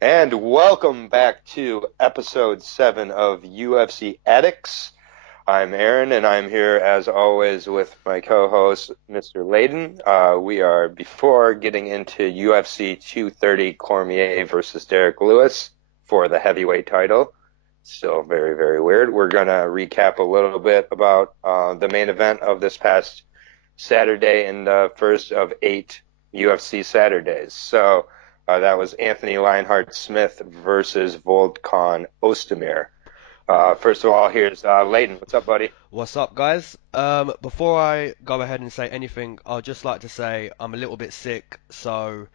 And welcome back to episode 7 of UFC Addicts. I'm Aaron, and I'm here as always with my co-host, Mr. Leyton. We are before getting into UFC 230 Cormier versus Derek Lewis for the heavyweight title. Still very, very weird. We're going to recap a little bit about the main event of this past Saturday and the first of 8 UFC Saturdays. So that was Anthony Lionheart Smith versus Volkan Ozdemir. First of all, here's Leyton. What's up, buddy? What's up, guys? Before I go ahead and say anything, I'd just like to say I'm a little bit sick, so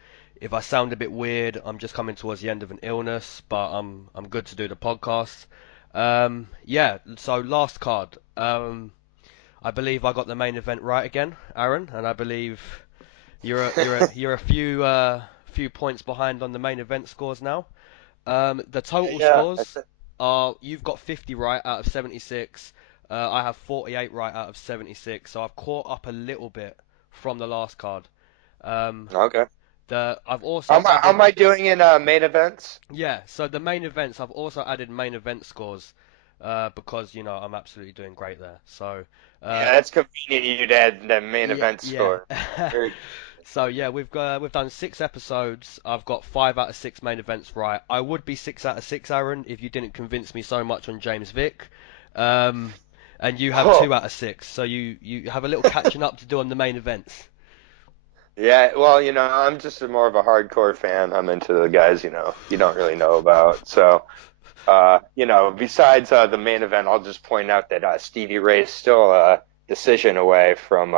if I sound a bit weird, I'm just coming towards the end of an illness, but I'm good to do the podcast. So last card. I believe I got the main event right again, Aaron, and I believe you're a few points behind on the main event scores now. The total Yeah, scores are you've got 50 right out of 76. I have 48 right out of 76, so I've caught up a little bit from the last card. Um, okay. I've also How added am I doing in main events? so the main events I've also added main event scores because I'm absolutely doing great there. So uh, Yeah, that's convenient you'd add the main yeah, event yeah. score. Very- So yeah, we've done 6 episodes. I've got 5 out of 6 main events right. I would be 6 out of 6, Aaron, if you didn't convince me so much on James Vick. Um, and you have Oh, 2 out of 6, so you have a little catching up to do on the main events. yeah. Well, I'm just more of a hardcore fan. I'm into the guys, you don't really know about. So, besides the main event, I'll just point out that Stevie Ray's still a decision away from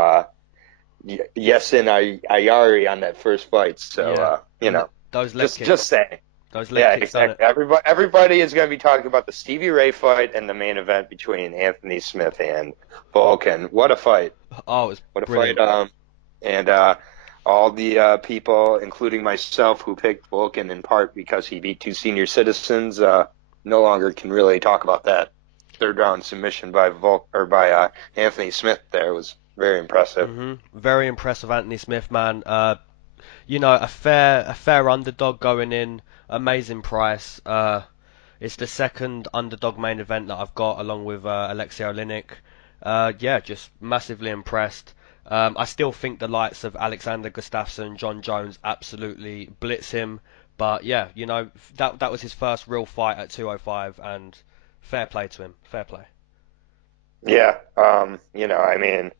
Yesin Ayari on that first fight. So, Yeah, and those leg just kicks, saying. those leg Yeah, kicks done it. exactly. Everybody is going to be talking about the Stevie Ray fight and the main event between Anthony Smith and Volkan. What a fight! Oh, it was What a fight! brilliant. And all the people, including myself, who picked Volkan in part because he beat 2 senior citizens, no longer can really talk about that third round submission by Anthony Smith. There was very impressive. Very impressive, Anthony Smith, man. A fair underdog going in, amazing price. It's the second underdog main event that I've got along with Alexei Oleinik. Yeah, just massively impressed. I still think the likes of Alexander Gustafsson, John Jones absolutely blitz him. But yeah, that was his first real fight at 205, and fair play to him. Fair play. Yeah, I mean,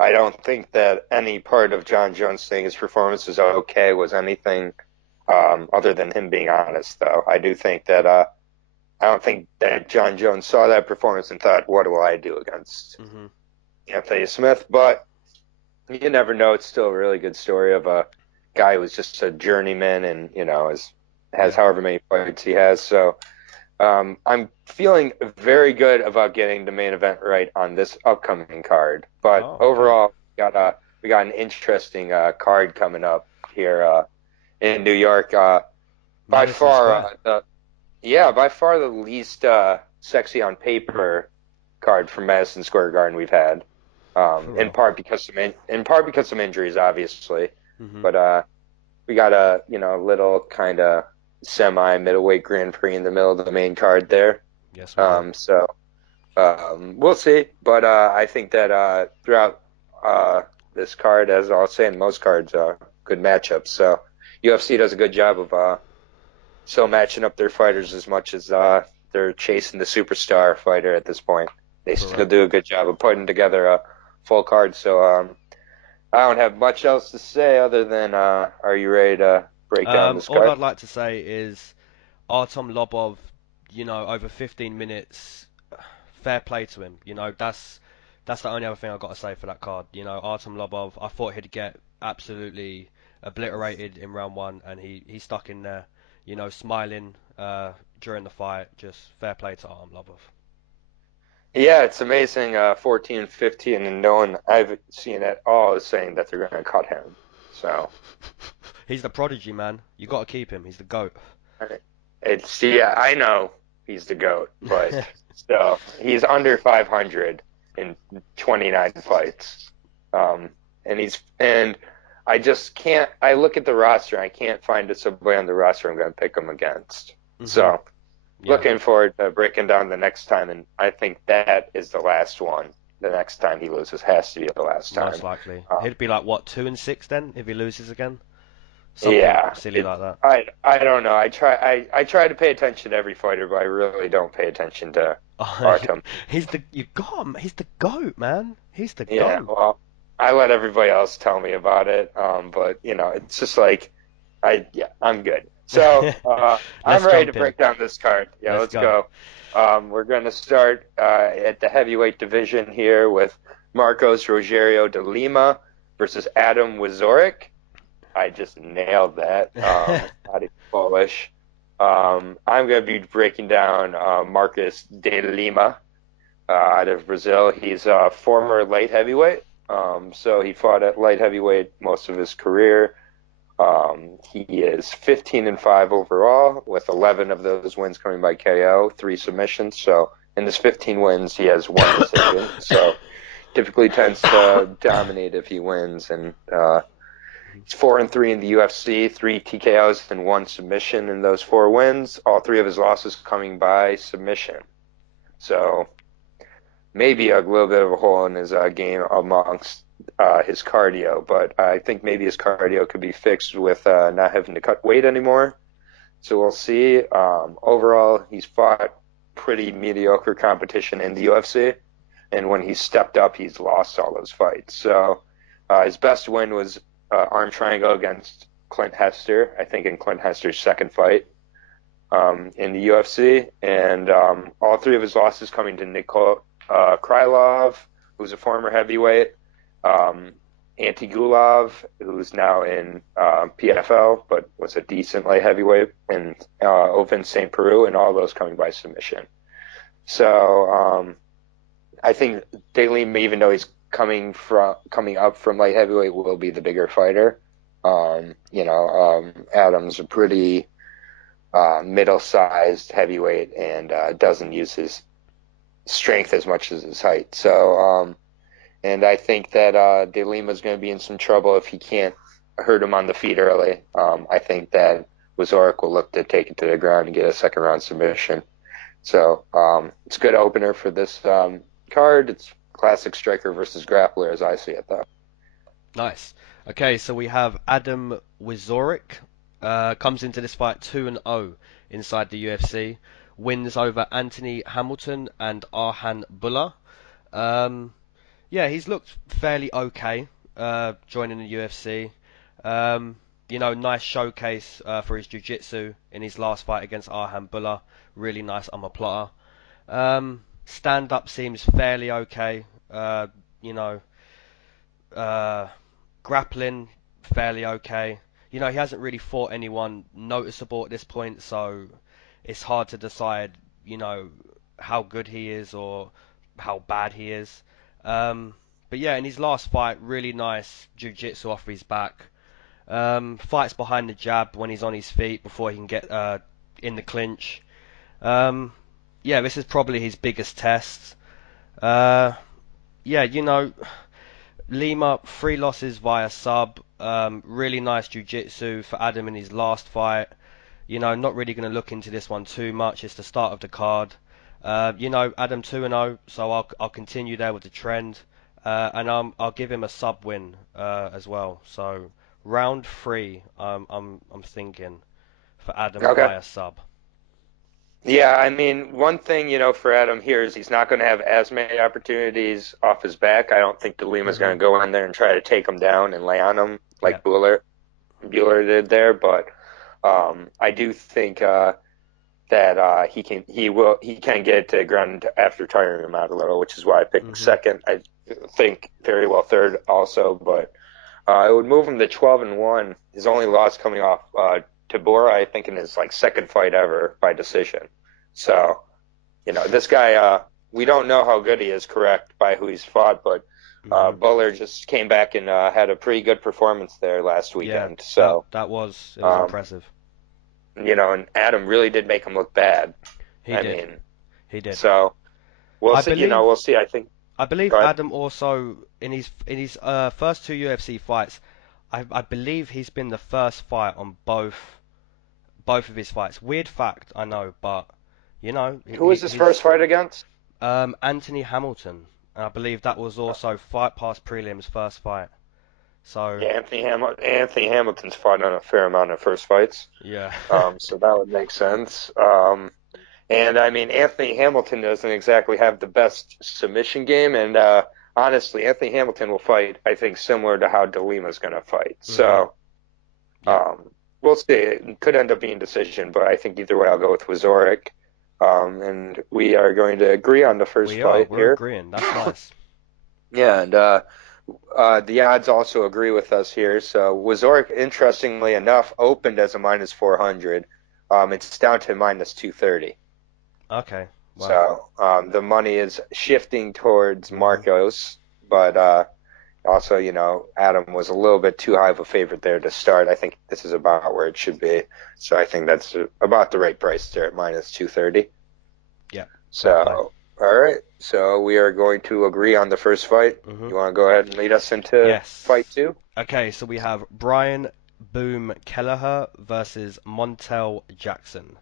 I don't think that any part of John Jones saying his performance was okay was anything other than him being honest, though. I don't think that John Jones saw that performance and thought, "What will I do against hmm Anthony Smith?" But you never know. It's still a really good story of a guy who was just a journeyman and has Yeah. however many fights he has. So I'm feeling very good about getting the main event right on this upcoming card. But Oh, okay. overall, we got an interesting card coming up here in New York. By Madison far, Square. by far the least sexy on paper card from Madison Square Garden we've had. For In real. part because some injuries, obviously, hmm but we got a little kind of semi middleweight Grand Prix in the middle of the main card there. Yes, we do. So we'll see, but I think that throughout this card, as I'll say in most cards, good matchups. So UFC does a good job of still matching up their fighters as much as they're chasing the superstar fighter at this point. They For still real. do a good job of putting together a full card. So I don't have much else to say other than are you ready to break down this All card? I'd like to say is Artem Lobov, over 15 minutes, fair play to him. That's the only other thing I've got to say for that card. Artem Lobov, I thought he'd get absolutely obliterated in round one, and he stuck in there, smiling during the fight. Just fair play to Artem Lobov. Yeah, it's amazing. 14, 15, and no one I've seen at all is saying that they're going to cut him. So He's the prodigy, man. You got to keep him. He's the goat. yeah, I know he's the GOAT, but still, he's under 500 in 29 fights. And I just can't. I look at the roster, and I can't find somebody on the roster I'm going to pick him against. So, Yeah, looking forward to breaking down the next time, and I think that is the last one. The next time he loses has to be the last time. most likely. He'd be like what, 2-6 then if he loses again? Something Yeah, silly like that. I don't know. I try to pay attention to every fighter, but I really don't pay attention to Artem. He's the He's the GOAT, man. He's the Yeah, GOAT. well, I let everybody else tell me about it. But it's just like I'm good. So I'm Let's ready to jump in. break down this card. Yeah, Let's let's go. go. We're going to start at the heavyweight division here with Marcos Rogerio de Lima versus Adam Wieczorek. I just nailed that. Not even Polish. I'm going to be breaking down Marcos de Lima out of Brazil. He's a former light heavyweight. So he fought at light heavyweight most of his career. He is 15-5 overall, with 11 of those wins coming by KO, 3 submissions. So in his 15 wins, he has 1 decision. So typically tends to dominate if he wins. And he's 4-3 in the UFC, 3 TKOs and 1 submission in those 4 wins. All 3 of his losses coming by submission. So maybe a little bit of a hole in his game amongst his cardio, but I think maybe his cardio could be fixed with not having to cut weight anymore. So we'll see. Overall, he's fought pretty mediocre competition in the UFC, and when he stepped up, he's lost all those fights. So his best win was arm triangle against Clint Hester, I think in Clint Hester's second fight in the UFC, and all 3 of his losses coming to Nikol Krylov, who's a former heavyweight, Antigulov, who's now in PFL, but was a decent light heavyweight, and Ovince St. Peru, and all those coming by submission. So I think De Lima, even though he's coming up from light heavyweight, will be the bigger fighter. Adam's a pretty middle-sized heavyweight and doesn't use his strength as much as his height. So, and I think that De Lima is going to be in some trouble if he can't hurt him on the feet early. I think that Wieczorek will look to take it to the ground and get a second round submission. So it's a good opener for this card. It's classic striker versus grappler as I see it, though. Nice. Okay, so we have Adam Wieczorek. Comes into this fight 2-0 inside the UFC. Wins over Anthony Hamilton and Arhan Bulla. He's looked fairly okay joining the UFC. Nice showcase for his jiu-jitsu in his last fight against Arhan Bulla. Really nice omoplata. Stand-up seems fairly okay. Grappling fairly okay. He hasn't really fought anyone noticeable at this point, so it's hard to decide, how good he is or how bad he is. But yeah, in his last fight, really nice jiu-jitsu off his back. Fights behind the jab when he's on his feet before he can get in the clinch. This is probably his biggest test. Lima, 3 losses via sub. Really nice jiu-jitsu for Adam in his last fight. Not really going to look into this one too much. It's the start of the card. Adam 2-0, so I'll continue there with the trend. And I'll give him a sub win as well. So round 3, I'm thinking for Adam via sub. Yeah, I mean, one thing, for Adam here is he's not going to have as many opportunities off his back. I don't think De Lima's going to go in there and try to take him down and lay on him like Bueller did there. But I do think that he can get to the ground after tiring him out a little, which is why I picked second. I think very well third also, but it would move him to 12-1. His only loss coming off Tabora, I think, in his second fight ever by decision. So, this guy, we don't know how good he is, correct, by who he's fought, but Buller just came back and had a pretty good performance there last weekend. Yeah, so it was impressive. And Adam really did make him look bad. He did. So we'll see. We'll see. I believe Adam also in his first 2 UFC fights, I believe he's been the first fight on both of his fights. Weird fact, I know, but Who was his first fight against? Anthony Hamilton. And I believe that was also Fight Pass Prelims first fight. So Yeah, Anthony Hamilton's fought on a fair amount of first fights. yeah. So that would make sense. And I mean, Anthony Hamilton doesn't exactly have the best submission game, and honestly, Anthony Hamilton will fight, I think, similar to how De Lima's going to fight. So we'll see. It could end up being decision, but I think either way, I'll go with Wieczorek. And we are going to agree on the first fight We're here. agreeing. That's nice. Yeah, and the odds also agree with us here. So Wieczorek, interestingly enough, opened as a -400. It's down to -230. Okay. Wow. So the money is shifting towards Marcos, but also, Adam was a little bit too high of a favorite there to start. I think this is about where it should be. So I think that's about the right price there at -230. Yeah. So, all right. So we are going to agree on the first fight. You want to go ahead and lead us into fight two? Okay, so we have Brian Boom Kelleher versus Montel Jackson.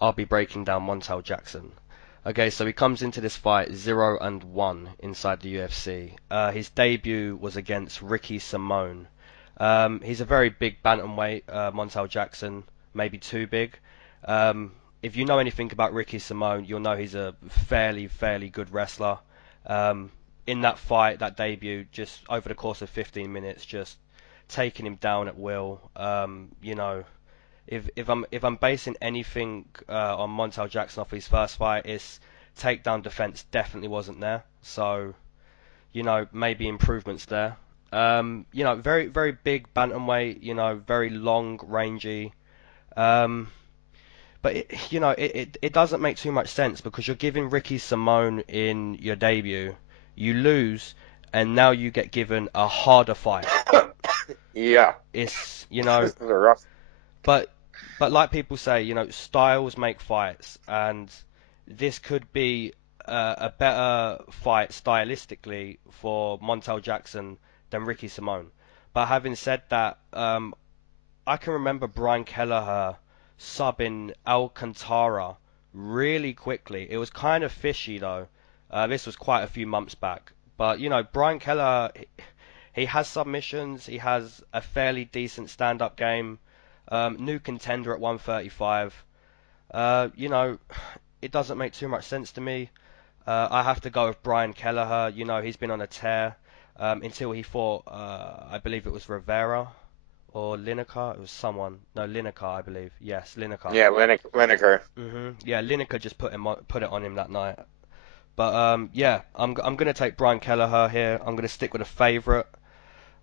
I'll be breaking down Montel Jackson. Okay, so he comes into this fight 0-1 inside the UFC. His debut was against Ricky Simón. He's a very big bantamweight, Montel Jackson, maybe too big. If you know anything about Ricky Simón, you'll know he's a fairly good wrestler. In that fight, that debut, just over the course of 15 minutes, just taking him down at will. If I'm basing anything on Montel Jackson off his first fight, his takedown defense definitely wasn't there. So, maybe improvements there. Very big bantamweight. Very long, rangy. But it doesn't make too much sense because you're giving Ricky Simón in your debut, you lose, and now you get given a harder fight. Yeah. It's rough. But like people say, styles make fights, and this could be a better fight stylistically for Montel Jackson than Ricky Simón. But having said that, I can remember Brian Kelleher subbing Alcantara really quickly. It was kind of fishy though. This was quite a few months back. But Brian Kelleher, he has submissions. He has a fairly decent stand-up game. New contender at 135. It doesn't make too much sense to me. I have to go with Brian Kelleher. He's been on a tear until he fought, I believe it was Rivera or Lineker. It was someone. No, Lineker, I believe. Yes, Lineker. Yeah, Lineker. Yeah, Lineker just put it on him that night. But I'm gonna take Brian Kelleher here. I'm gonna stick with a favourite.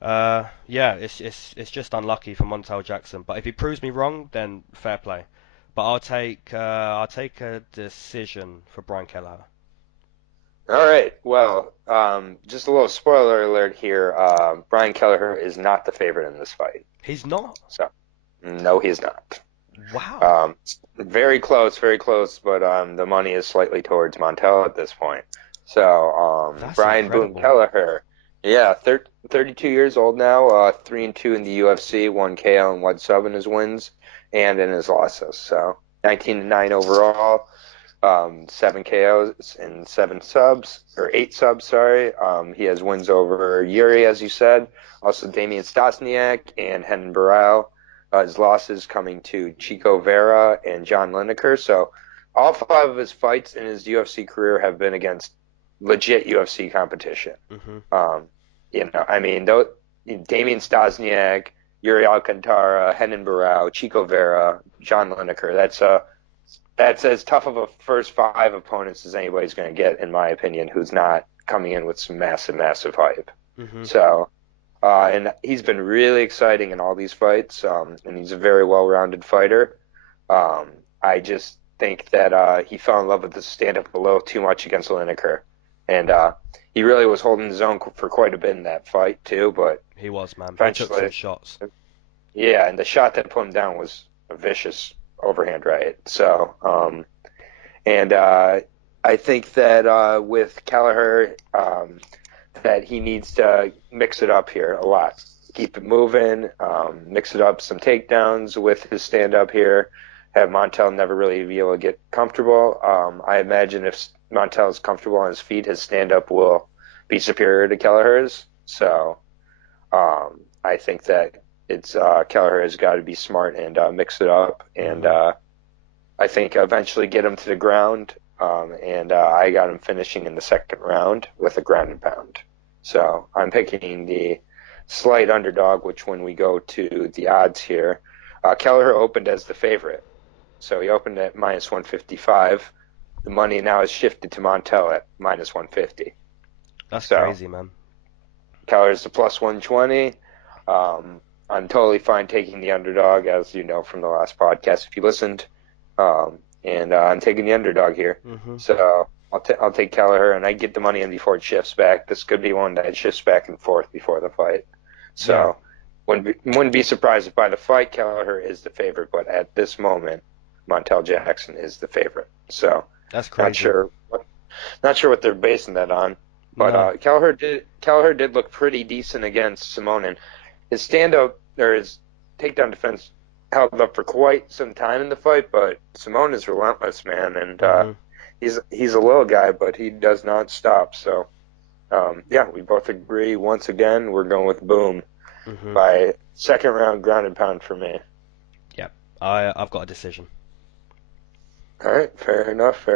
It's just unlucky for Montel Jackson. But if he proves me wrong, then fair play. But I'll take a decision for Brian Kelleher. All right. Well, just a little spoiler alert here. Brian Kelleher is not the favorite in this fight. He's not? So, no, he's not. Wow. Very close, but the money is slightly towards Montel at this point. So, Brian Boom Kelleher, 32 years old now, 3-2 in the UFC, 1 KO and 1 sub in his wins and in his losses. So, 19-9 overall. 7 KOs and 8 subs, sorry. He has wins over Yuri, as you said, also Damian Stosniak and Henan Barao. His losses coming to Chico Vera and John Lineker. So all 5 of his fights in his UFC career have been against legit UFC competition. Damian Stosniak, Yuri Alcantara, Henan Barao, Chico Vera, John Lineker. That's as tough of a first 5 opponents as anybody's going to get, in my opinion, who's not coming in with some massive hype. So, and he's been really exciting in all these fights, and he's a very well-rounded fighter. I just think that he fell in love with the stand-up a little too much against Lineker. And he really was holding his own for quite a bit in that fight, too. But he was, man. He took some shots. Yeah, and the shot that put him down was a vicious overhand right. So, I think that with Kelleher, that he needs to mix it up here a lot. keep it moving, mix it up some takedowns with his stand-up here, have Montel never really be able to get comfortable. I imagine if Montel is comfortable on his feet, his stand-up will be superior to Kelleher's. So I think that it's Kelleher has got to be smart and mix it up, and I think eventually get him to the ground. I got him finishing in the second round with a ground and pound. So I'm picking the slight underdog, which when we go to the odds here, Kelleher opened as the favorite. So he opened at minus 155. The money now has shifted to Montel at minus 150. That's crazy, man. Kelleher's the plus 120. I'm totally fine taking the underdog, as you know from the last podcast if you listened. I'm taking the underdog here. So I'll take Kelleher, and I get the money in before it shifts back. This could be one that shifts back and forth before the fight. So wouldn't be surprised if by the fight Kelleher is the favorite, but at this moment, Montel Jackson is the favorite. So that's crazy. Not sure what they're basing that on. But Kelleher did look pretty decent against Sheymon, and his stand-up or his takedown defense held up for quite some time in the fight. But Sheymon is relentless, man, and he's a little guy, but he does not stop. So we both agree. Once again, we're going with Boom by second round ground and pound for me. Yeah, I've got a decision. All right, fair enough.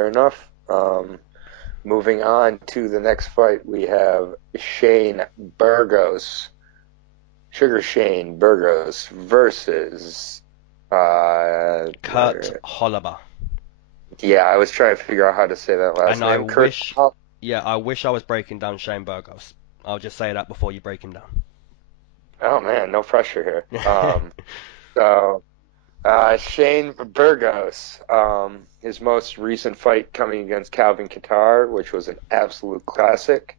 Moving on to the next fight, we have Sugar Shane Burgos versus Kurt Holobaugh. Yeah, I was trying to figure out how to say that last name. I wish I was breaking down Shane Burgos. I'll just say that before you break him down. Oh man, no pressure here. Shane Burgos, his most recent fight coming against Calvin Kattar, which was an absolute classic,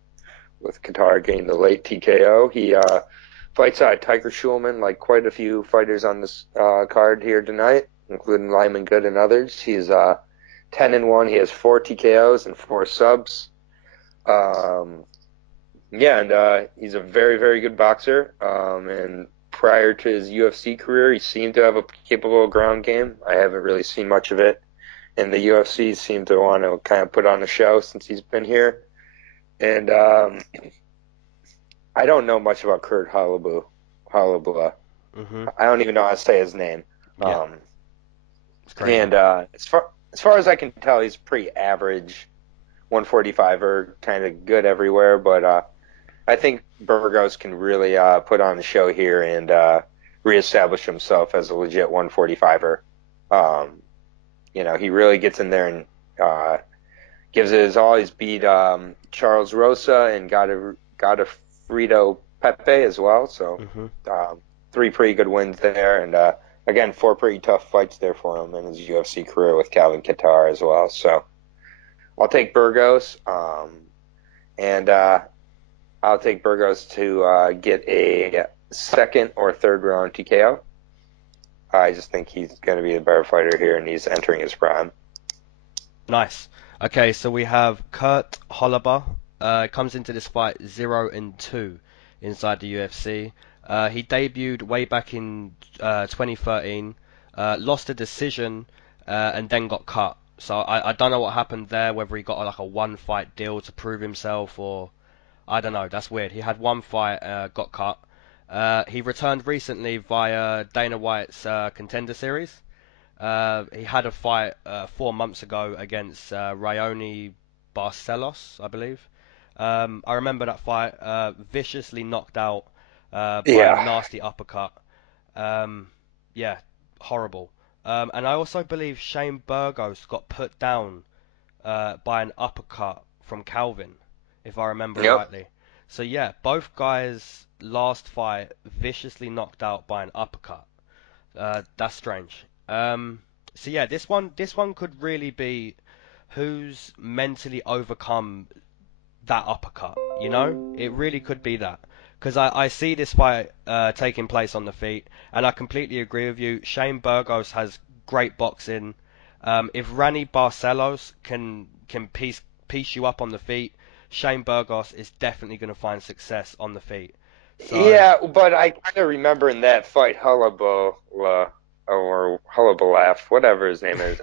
with Kattar getting the late TKO. He fights Tiger Schulman, like quite a few fighters on this card here tonight, including Lyman Good and others. He's 10-1. He has 4 TKOs and 4 subs. He's a very, very good boxer. And prior to his UFC career, he seemed to have a capable ground game. I haven't really seen much of it. And the UFC seemed to want to kind of put on a show since he's been here. And I don't know much about Kurt Holobaugh. I don't even know how to say his name. And as far as I can tell, he's pretty average 145er, kind of good everywhere. But I think Burgos can really put on the show here and reestablish himself as a legit 145er. He really gets in there and gives it his all. He's beat Charles Rosa and got a Frito Pepe as well. So 3 pretty good wins there. And again, 4 pretty tough fights there for him in his UFC career with Calvin Kattar as well. So I'll take Burgos. I'll take Burgos to get a second or third round TKO. I just think he's going to be the better fighter here, and he's entering his prime. Nice. Okay, so we have Kurt Holobaugh. Comes into this fight 0-2 inside the UFC. He debuted way back in 2013, lost a decision, and then got cut. So I don't know what happened there, whether he got like a 1-fight deal to prove himself or... I don't know, that's weird. He had 1 fight, got cut. He returned recently via Dana White's Contender Series. He had a fight 4 months ago against Raoni Barcelos, I believe. I remember that fight, viciously knocked out by a nasty uppercut. Horrible. And I also believe Shane Burgos got put down by an uppercut from Calvin, if I remember rightly. So yeah, both guys last fight viciously knocked out by an uppercut. That's strange. So yeah, this one could really be who's mentally overcome that uppercut. You know, it really could be that. Because I see this fight taking place on the feet, and I completely agree with you. Shane Burgos has great boxing. If Rani Barcelos can piece you up on the feet, Shane Burgos is definitely going to find success on the feet. So, Yeah, but I kind of remember in that fight, Holobaugh or Holobaugh, whatever his name is,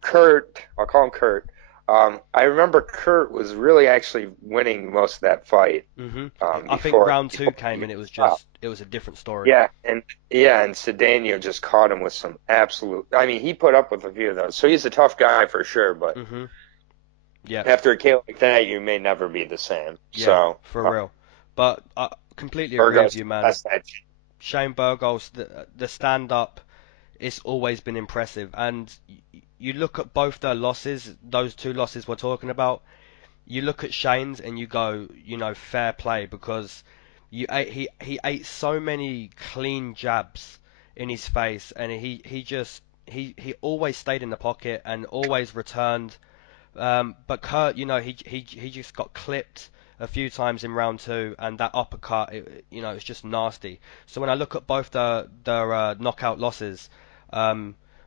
Kurt. I'll call him Kurt. I remember Kurt was really actually winning most of that fight I think before round two he came and got stopped. it was a different story. And Cedeno just caught him with some absolute. I mean, he put up with a few of those, so he's a tough guy for sure. But hmm Yeah, after a KO like that, you may never be the same. yeah, So for real. But I completely agree with Burgos, you, man. that's that. Shane Burgos, the stand up, it's always been impressive. And you look at both their losses, those two losses we're talking about. You look at Shane's and you go, fair play because he ate so many clean jabs in his face, and he always stayed in the pocket and always returned. But Kurt, he just got clipped a few times in round two, and that uppercut, it's just nasty. So when I look at both their knockout losses,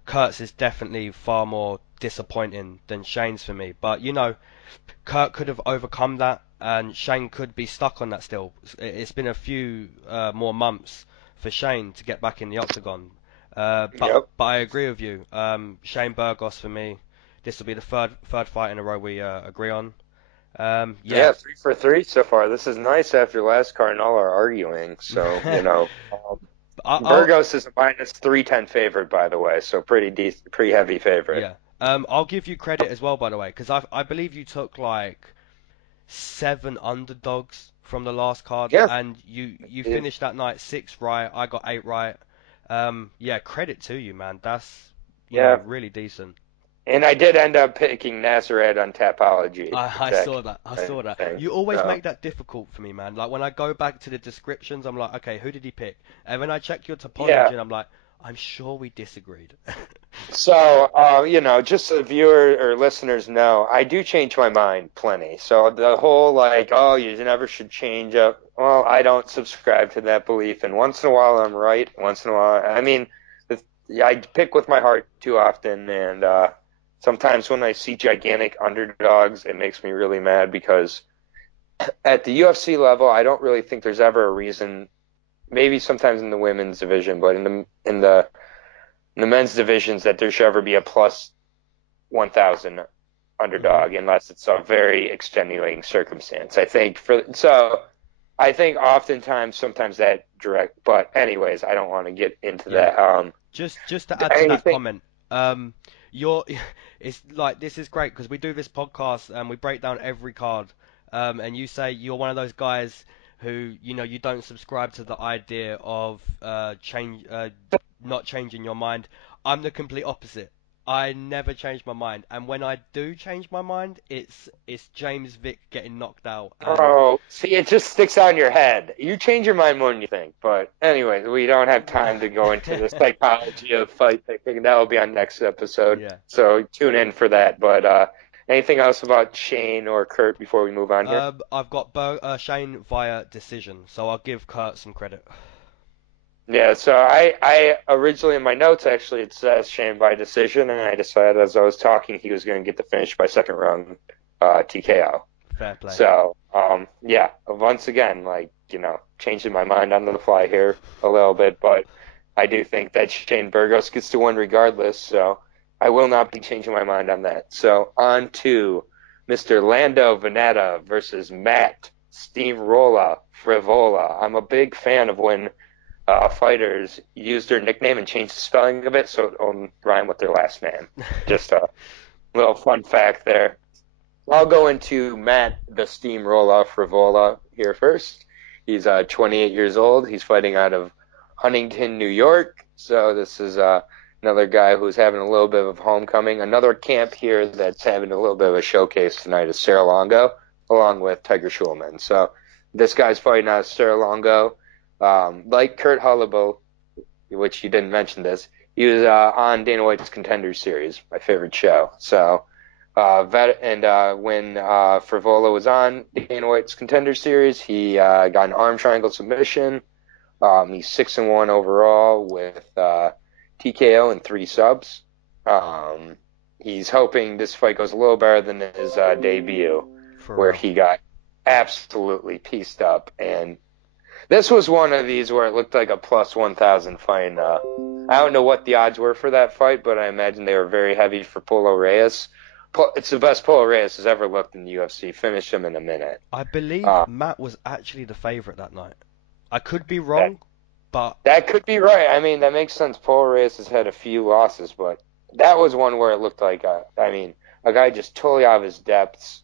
Kurt's is definitely far more disappointing than Shane's for me. But Kurt could have overcome that, and Shane could be stuck on that still. It's been a few more months for Shane to get back in the octagon. Yep. But I agree with you. Shane Burgos for me. This will be the third fight in a row we agree on. Yeah. Yeah, 3 for 3 so far. This is nice after last card and all our arguing. So, I'll Burgos is a minus 310 favorite, by the way. So pretty decent, pretty heavy favorite. yeah. I'll give you credit as well, by the way, because I believe you took like 7 underdogs from the last card, Yeah. and you finished that night 6 right. I got 8 right. Yeah, credit to you, man. That's Yeah. really decent. And I did end up picking Nassered on Tapology. I Exactly. saw that. I Same saw that. thing. You always So, make that difficult for me, man. Like when I go back to the descriptions, I'm like, okay, who did he pick? And when I check your topology, yeah. and I'm like, I'm sure we disagreed. So, just so viewer or listeners know, I do change my mind plenty. So the whole like, oh, you never should change up. Well, I don't subscribe to that belief. And once in a while I'm right. Once in a while, I mean, I pick with my heart too often. And sometimes when I see gigantic underdogs, it makes me really mad because at the UFC level, I don't really think there's ever a reason. Maybe sometimes in the women's division, but in the men's divisions that there should ever be a plus 1,000 hmm underdog unless it's a very extenuating circumstance. I think oftentimes sometimes that direct, but anyways, I don't want to get into Yeah. that. Just to add to that Anything, comment, you're it's like this is great because we do this podcast and we break down every card. And you say you're one of those guys who you don't subscribe to the idea of not changing your mind. I'm the complete opposite. I never change my mind, and when I do change my mind, it's James Vick getting knocked out, and oh, see, it just sticks out in your head. You change your mind more than you think. But anyways, we don't have time to go into the psychology of fight picking. That will be on next episode. yeah. So tune in for that. But anything else about Shane or Kurt before we move on here? I've got Shane via decision, so I'll give Kurt some credit. Yeah, so I originally in my notes actually it says Shane by decision, and I decided as I was talking he was going to get the finish by second round TKO. Fair play. So yeah, once again, like changing my mind on the fly here a little bit, but I do think that Shane Burgos gets to win regardless. So I will not be changing my mind on that. So on to Mr. Lando Vanatta versus Matt Steamrolla Frevola. I'm a big fan of when fighters use their nickname and change the spelling of it so it don't rhyme with their last name. Just a little fun fact there. I'll go into Matt the Steamroller Frevola here first. He's 28 years old. He's fighting out of Huntington, New York. So this is another guy who's having a little bit of homecoming. Another camp here that's having a little bit of a showcase tonight is Serra-Longo, along with Tiger Schulman. So this guy's fighting out of Serra-Longo. Like Kurt Holobaugh, which you didn't mention this, he was on Dana White's Contender Series, my favorite show. So, when Frevola was on Dana White's Contender Series, he got an arm triangle submission. He's 6-1 overall with TKO and 3 subs. He's hoping this fight goes a little better than his debut, For where real. he got absolutely pieced up and This was one of these where it looked like a plus 1,000 fight. I don't know what the odds were for that fight, but I imagine they were very heavy for Polo Reyes. It's the best Polo Reyes has ever looked in the UFC. Finished him in a minute. I believe Matt was actually the favorite that night. I could be wrong, but that could be right. I mean, that makes sense. Polo Reyes has had a few losses, but that was one where it looked like, a guy just totally out of his depths.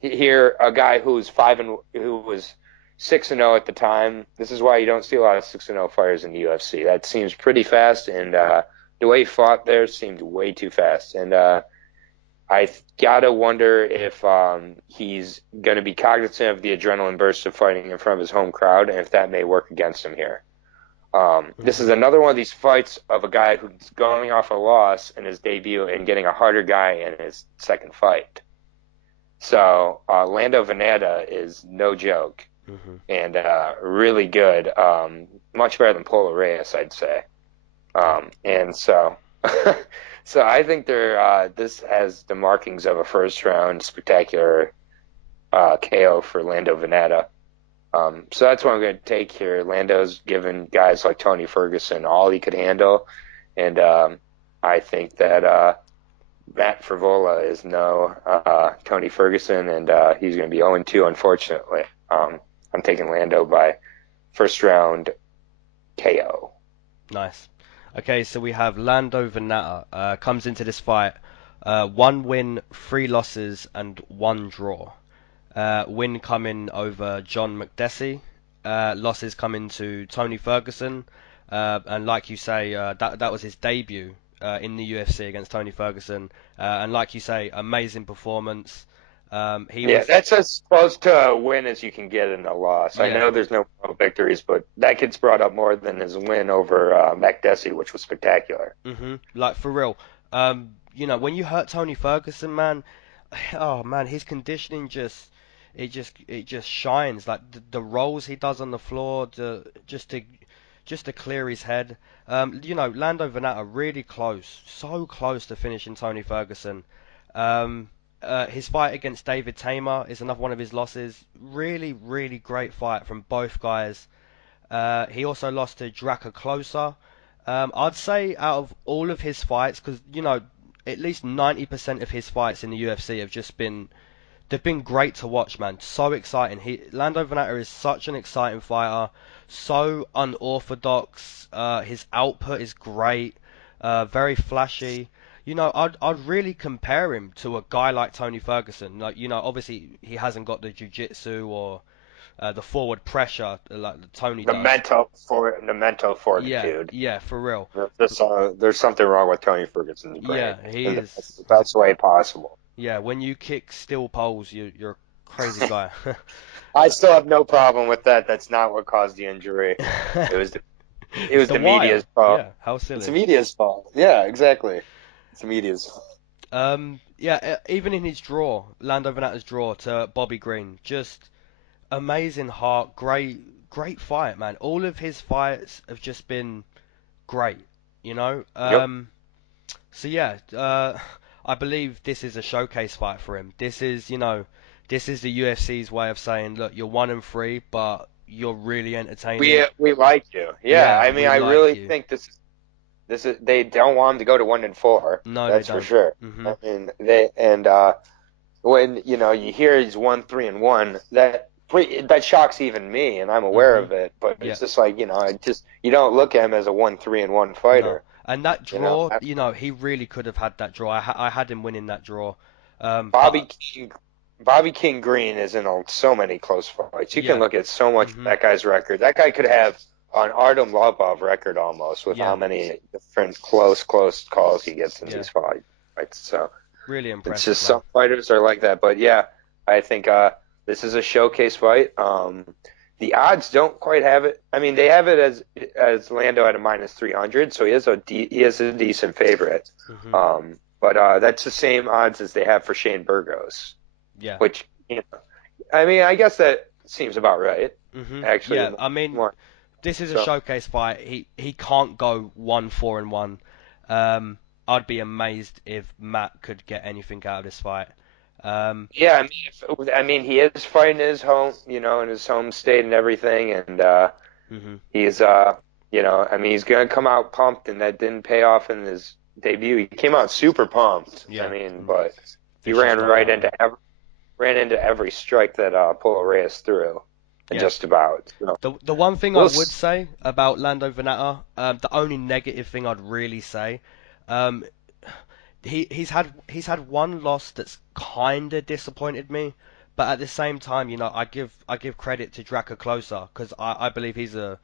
Here, a guy who was 6-0 at the time. This is why you don't see a lot of 6-0 fighters in the UFC. That seems pretty fast, and the way he fought there seemed way too fast. And I gotta wonder if he's gonna be cognizant of the adrenaline burst of fighting in front of his home crowd, and if that may work against him here. This is another one of these fights of a guy who's going off a loss in his debut and getting a harder guy in his second fight. So Lando Vanatta is no joke, and really good, much better than Polo Reyes, I'd say. And so, so I think this has the markings of a first round spectacular KO for Lando Vanatta. So that's what I'm going to take here. Lando's given guys like Tony Ferguson all he could handle, and I think that Matt Frevola is no Tony Ferguson, and he's going to be 0-2, unfortunately. I'm taking Lando by first round KO. Nice. Okay, so we have Lando Vanatta comes into this fight 1 win, 3 losses, and 1 draw. Win coming over John McDessie. Losses coming to Tony Ferguson. And like you say, that was his debut in the UFC against Tony Ferguson. And like you say, amazing performance. That's as close to a win as you can get in a loss. Yeah. I know there's no victories, but that gets brought up more than his win over McDessie, which was spectacular. Like, for real. When you hurt Tony Ferguson, man, oh man, his conditioning just shines. Like the rolls he does on the floor, just to clear his head. Lando Vanatta really close, so close to finishing Tony Ferguson. His fight against David Tamer is another one of his losses. Really, really great fight from both guys. He also lost to Jacare. I'd say out of all of his fights, because at least 90% of his fights in the UFC have just been. They've been great to watch, man. So exciting. Lando Vanatta is such an exciting fighter. So unorthodox. His output is great. Very flashy. I'd really compare him to a guy like Tony Ferguson. Like, obviously he hasn't got the jiu-jitsu or the forward pressure like Tony does. The mental fortitude. Yeah, for real. There's something wrong with Tony Ferguson's brain. Yeah, he is. That's the best way possible. Yeah, when you kick steel poles, you're a crazy guy. I still have no problem with that. That's not what caused the injury. It was the media's fault. Yeah, how silly. It's the media's fault. Yeah, exactly. It's the media's fault. Even in his draw, Lando Vanatta's draw to Bobby Green, just amazing heart, great fight, man. All of his fights have just been great, Yep. I believe this is a showcase fight for him. This is the UFC's way of saying, look, you're 1-3, but you're really entertaining. We like you. Yeah, I mean, I really think this is. They don't want him to go to 1-4. No, that's for sure. I mean, when you hear he's 1-3-1, that shocks even me, and I'm aware of it. But it's just like you don't look at him as a 1-3-1 fighter. No. And that draw, he really could have had that draw. I had him winning that draw. Bobby King Green is in so many close fights. You can look at so much of that guy's record. That guy could have an Artem Lobov record almost with how many different close calls he gets in these fights. So really impressive. It's just some fighters are like that. But yeah, I think this is a showcase fight. The odds don't quite have it. I mean, they have it as Lando at a -300, so he is a decent favorite. But that's the same odds as they have for Shane Burgos. Yeah. Which I mean, I guess that seems about right. Actually. Yeah. I mean, this is a showcase fight. He can't go 1-4-1. I'd be amazed if Matt could get anything out of this fight. Yeah, I mean, he is fighting his home, in his home state and everything, and hmm he's, I mean, he's gonna come out pumped, and that didn't pay off in his debut. He came out super pumped. I Yeah, mean, but he vicious knockout. Yeah. ran into every strike that Polo Reyes threw, and Yeah. just about. So The one thing I we'll would say about Lando Vanatta, the only negative thing I'd really say, um, he's had one loss that's kind of disappointed me, but at the same time, I give credit to Draco Closer because I believe he's a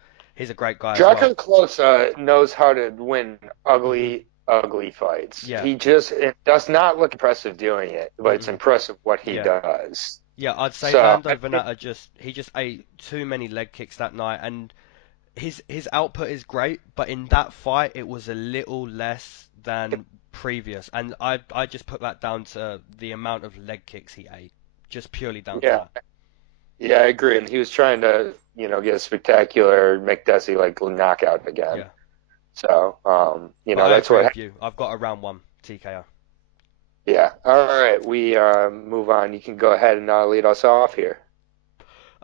great guy as well. Jacare Close knows how to win hmm ugly fights. Yeah. It does not look impressive doing it, but it's Mm-mm. impressive what he Yeah. does. Yeah, I'd say So I Lando think, Vanatta just ate too many leg kicks that night, and his output is great, but in that fight it was a little less than previous, and I just put that down to the amount of leg kicks he ate, just purely down to yeah, that. yeah, I agree. And he was trying to, get a spectacular McDessie like knockout again. Yeah, So, but I that's agree what. with you. I've got a round one TKO. Yeah. All right, we move on. You can go ahead and lead us off here.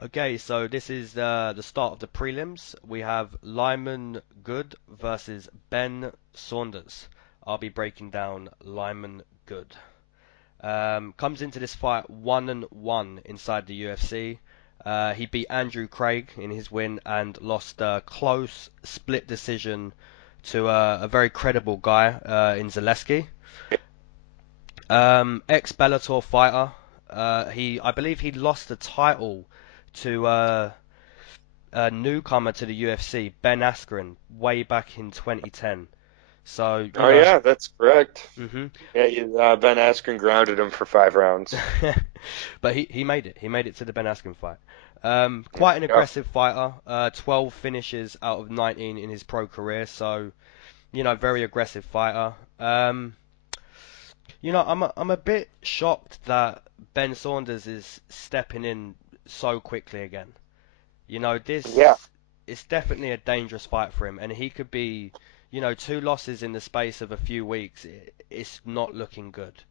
Okay, so this is the start of the prelims. We have Lyman Good versus Ben Saunders. I'll be breaking down Lyman Good. Comes into this fight 1-1 inside the UFC. He beat Andrew Craig in his win and lost a close split decision to a very credible guy in Zaleski. Ex-Bellator fighter. I believe he lost the title to a newcomer to the UFC, Ben Askren, way back in 2010. So, Oh yeah, that's correct. mhm. Yeah, Ben Askren grounded him for 5 rounds. But he made it. He made it to the Ben Askren fight. There Quite an you go. aggressive fighter. 12 finishes out of 19 in his pro career. So, very aggressive fighter. I'm a bit shocked that Ben Saunders is stepping in so quickly again. Yeah, This is definitely a dangerous fight for him, and he could be, two losses in the space of a few weeks. It's not looking good.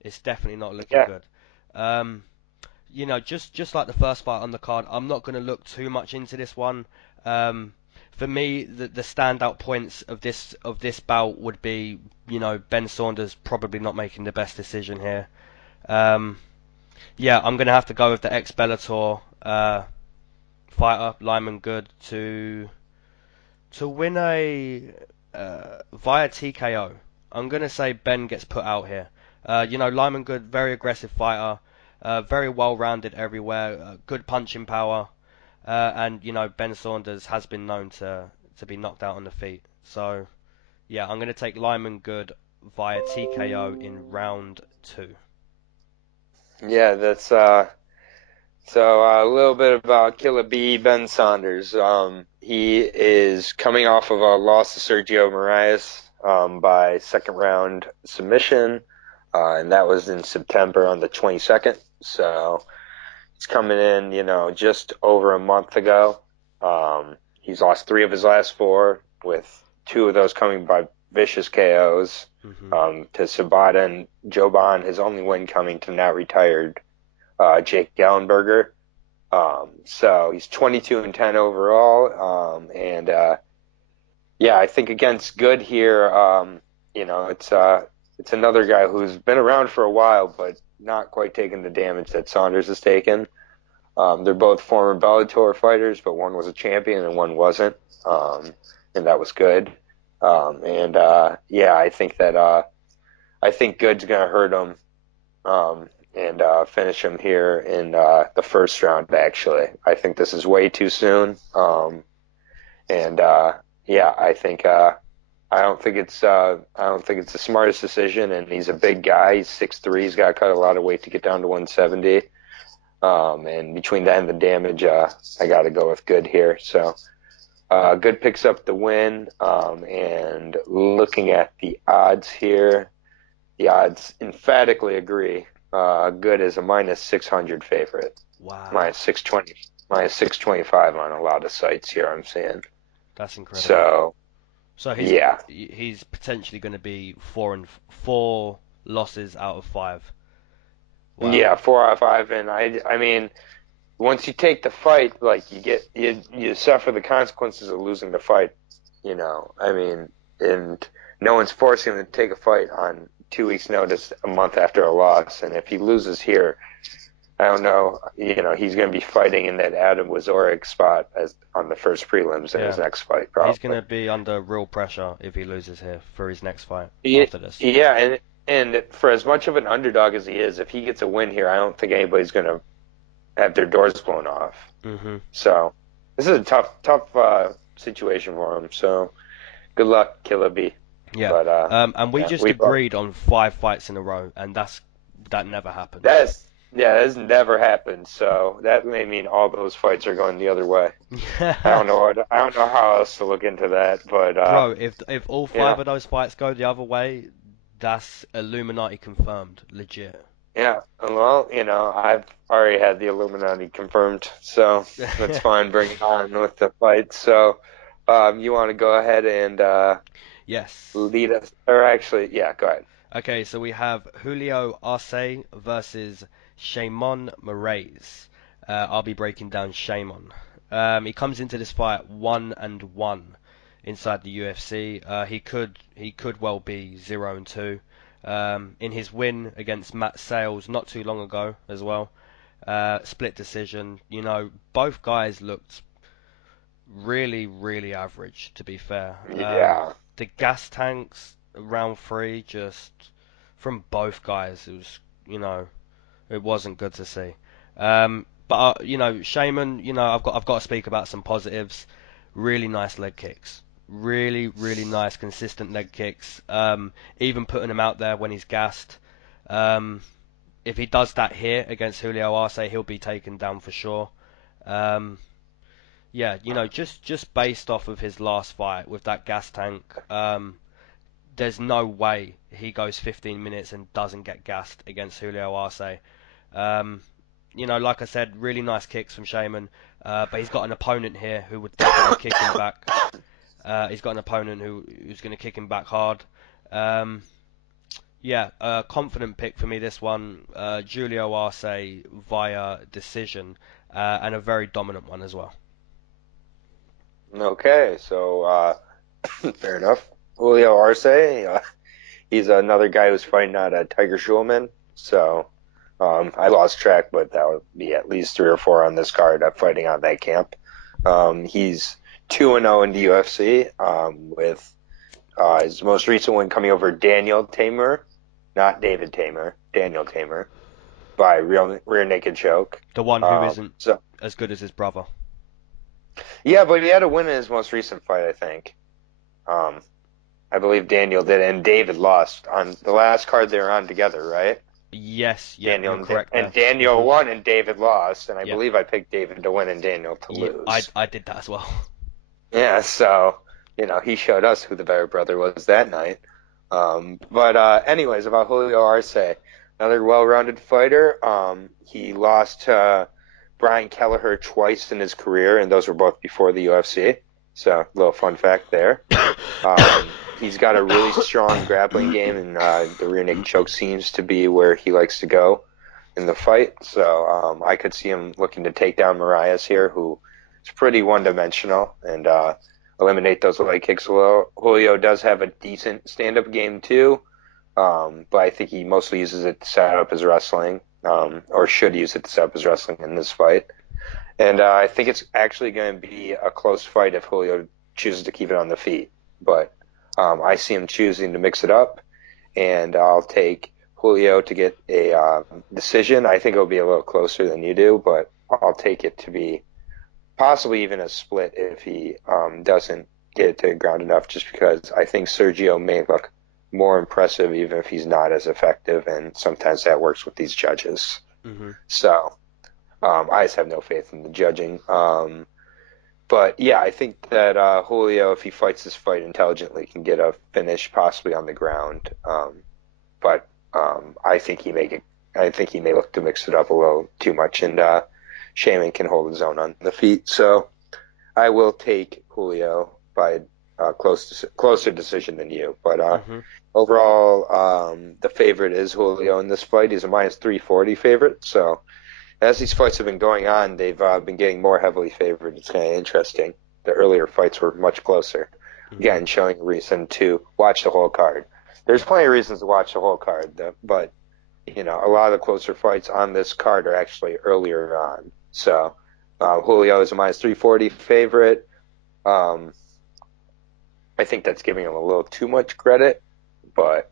It's definitely not looking yeah, good. Um, just like the first fight on the card, I'm not going to look too much into this one. For me, the standout points of this bout would be, Ben Saunders probably not making the best decision here. Um, yeah, I'm going to have to go with the ex-Bellator fighter, Lyman Good, to win via TKO. I'm going to say Ben gets put out here. Lyman Good, very aggressive fighter, very well-rounded everywhere, good punching power, and Ben Saunders has been known to be knocked out on the feet. So yeah, I'm going to take Lyman Good via TKO in round two. yeah. That's so a little bit about Killer B, Ben Saunders. He is coming off of a loss to Sergio Moraes by second round submission, and that was in September on the 22nd. So he's coming in, just over a month ago. He's lost three of his last four, with two of those coming by vicious KOs hmm to Sabata and Joban. His only win coming to now retired Jake Gallenberger. So he's 22-10 overall. And yeah, I think against Good here, it's another guy who's been around for a while, but not quite taking the damage that Saunders has taken. They're both former Bellator fighters, but one was a champion and one wasn't, and that was Good. And yeah, I think Good's gonna hurt him. And finish him here in the first round. Actually, I think this is way too soon. And yeah, I don't think it's the smartest decision. And he's a big guy. He's 6'3". He's got to cut a lot of weight to get down to 170. And between that and the damage, I got to go with Good here. So Good picks up the win. And looking at the odds here, the odds emphatically agree. Good is a minus 600 favorite. Wow, Minus 620, minus 625 on a lot of sites here I'm seeing. that's incredible. So, So yeah. he's potentially going to be four losses out of five. Wow. Yeah, 4 out of 5, and I mean, once you take the fight, like you suffer the consequences of losing the fight. I mean, and no one's forcing him to take a fight on 2 weeks' notice, a month after a loss, and if he loses here, I don't know. He's going to be fighting in that Adam Wieczorek spot as on the first prelims in Yeah. his next fight, He's going probably. to be under real pressure if he loses here for his next fight Yeah, after this. yeah, and for as much of an underdog as he is, if he gets a win here, I don't think anybody's going to have their doors blown off. Hmm. So this is a tough situation for him. So good luck, Killer B. Yeah. But And we yeah, just agreed on 5 fights in a row, and that never happens. that's never happened. So that may mean all those fights are going the other way. I don't know how else to look into that, but Bro, if all you five know, of those fights go the other way, that's Illuminati confirmed, legit. yeah. Well, I've already had the Illuminati confirmed, so that's fine. Bring it on with the fight. So, you want to go ahead and Yes. lead us, or actually, yeah, go ahead. Okay, so we have Julio Arce versus Sheymon Moraes. I'll be breaking down Sheymon. He comes into this fight 1-1 inside the UFC. He could well be 0-2. In his win against Matt Sales not too long ago as well. Split decision. Both guys looked really, really average, to be fair. Yeah. The gas tanks round three, just from both guys, it wasn't good to see. But Shaman, I've got to speak about some positives. Really nice leg kicks. Really, really nice, consistent leg kicks. Even putting him out there when he's gassed. Um, if he does that here against Julio Arce, he'll be taken down for sure. Um, yeah, just based off of his last fight with that gas tank, there's no way he goes 15 minutes and doesn't get gassed against Julio Arce. Um, like I said, really nice kicks from Sheymon, but he's got an opponent here who would definitely kick him back. He's got an opponent who's going to kick him back hard. Um, yeah, confident pick for me this one. Julio Arce via decision, and a very dominant one as well. Okay, so fair enough. Julio Arce, he's another guy who's fighting out at Tiger Schulman. So I lost track, but that would be at least 3 or 4 on this card fighting out that camp. He's 2-0 in the UFC, with his most recent one coming over Daniel Tamer, not David Tamer, Daniel Tamer, by rear naked choke. The one who isn't So as good as his brother. yeah, but he had a win in his most recent fight, I think. Um, I believe Daniel did, and David lost on the last card they were on together, right? Yes, yeah, Daniel you're correct there. and Daniel won, and David lost, and I Yeah, believe I picked David to win and Daniel to yeah, I lose. I did that as well. Yeah, so he showed us who the better brother was that night. But anyways, about Julio Arce, another well-rounded fighter. He lost to Brian Kelleher twice in his career, and those were both before the UFC. So, a little fun fact there. He's got a really strong grappling game, and the rear naked choke seems to be where he likes to go in the fight. So, I could see him looking to take down Moraes here, who is pretty one-dimensional, and eliminate those leg kicks a little. Julio does have a decent stand-up game too, but I think he mostly uses it to set up his wrestling, or should use it to set up his wrestling in this fight. And I think it's actually going to be a close fight if Julio chooses to keep it on the feet. But I see him choosing to mix it up, and I'll take Julio to get a decision. I think it'll be a little closer than you do, but I'll take it to be possibly even a split if he doesn't get it to the ground enough, just because I think Sergio may look more impressive even if he's not as effective, and sometimes that works with these judges. Hmm. So I just have no faith in the judging. But yeah, I think that Julio, if he fights this fight intelligently, can get a finish possibly on the ground. But I think I think he may look to mix it up a little too much, and Sheymon can hold his own on the feet. So I will take Julio by closer decision than you. But Hmm. overall, the favorite is Julio in this fight. He's a minus 340 favorite. So as these fights have been going on, they've been getting more heavily favored. It's kind of interesting. The earlier fights were much closer. Hmm. Again, showing a reason to watch the whole card. There's Yeah. plenty of reasons to watch the whole card, but a lot of the closer fights on this card are actually earlier on. So Julio is a minus 340 favorite. Um, I think that's giving him a little too much credit, but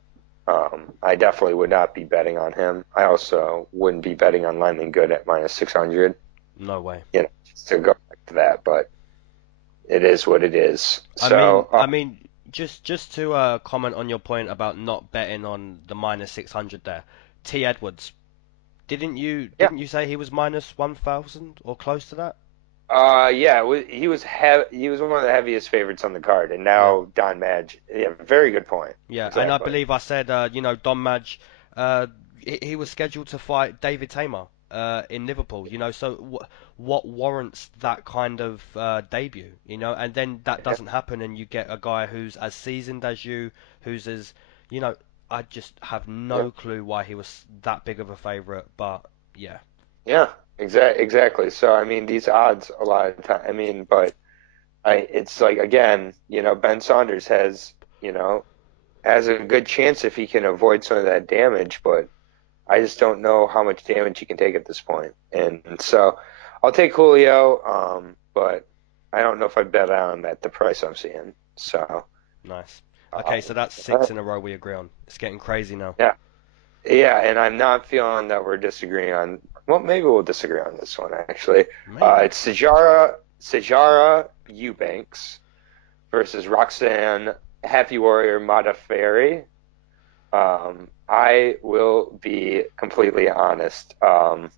I definitely would not be betting on him. I also wouldn't be betting on Lyman Good at minus 600. No way. Just to go back to that, but it is what it is. I mean, So, I mean, just to comment on your point about not betting on the minus 600 there. T. Edwards, yeah, didn't you say he was minus 1,000 or close to that? yeah, he was one of the heaviest favorites on the card, and Yeah. now Don Madge. Yeah, very good point. Yeah, and I Exactly. believe I said, Don Madge, he was scheduled to fight David Tamer in Liverpool, so what warrants that kind of debut, and then that Yeah, doesn't happen, and you get a guy who's as seasoned as you, who's as, you know, I just have yeah, no clue why he was that big of a favorite, but yeah. yeah, exactly. So, I mean, these odds a lot of time. I mean, but it's like again, Ben Saunders has a good chance if he can avoid some of that damage, but I just don't know how much damage he can take at this point. And so I'll take Julio, but I don't know if I bet on him at the price I'm seeing. So, Nice. Okay, so um, that's six in a row we agree on. It's getting crazy now. yeah, yeah, and I'm not feeling that we're disagreeing on. Well, maybe we'll disagree on this one actually. Maybe. It's Sijara Eubanks versus Roxanne Happy Warrior Modafferi. I will be completely honest. I'm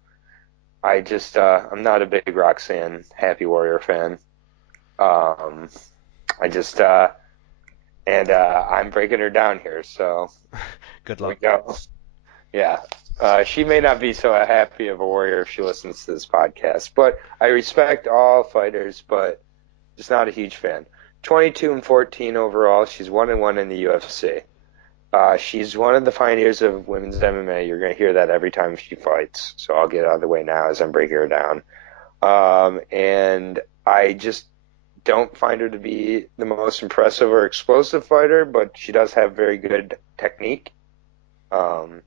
not a big Roxanne Happy Warrior fan. Um, I just, and I'm breaking her down here, so Good here we luck. go. Yeah. She may not be so happy of a warrior if she listens to this podcast, but I respect all fighters, but just not a huge fan. 22-14 overall. She's 1-1 in the UFC. She's one of the pioneers of women's MMA. You're going to hear that every time she fights. So I'll get out of the way now as I'm breaking her down. And I just don't find her to be the most impressive or explosive fighter, but she does have very good technique, um,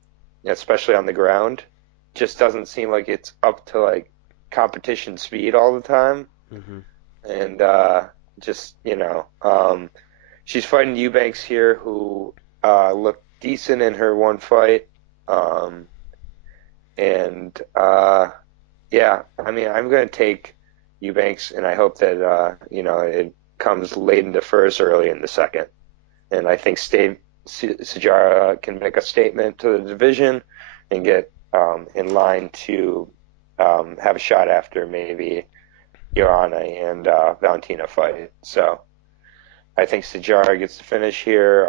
especially on the ground. Just doesn't seem like it's up to like competition speed all the time. Hmm. And just, she's fighting Eubanks here, who looked decent in her one fight. Um, and yeah, I mean, I'm going to take Eubanks, and I hope that it comes late into first, early in the second. And I think Sajara can make a statement to the division and get in line to have a shot after maybe Joanna and Valentina fight. So I think Sajara gets the finish here.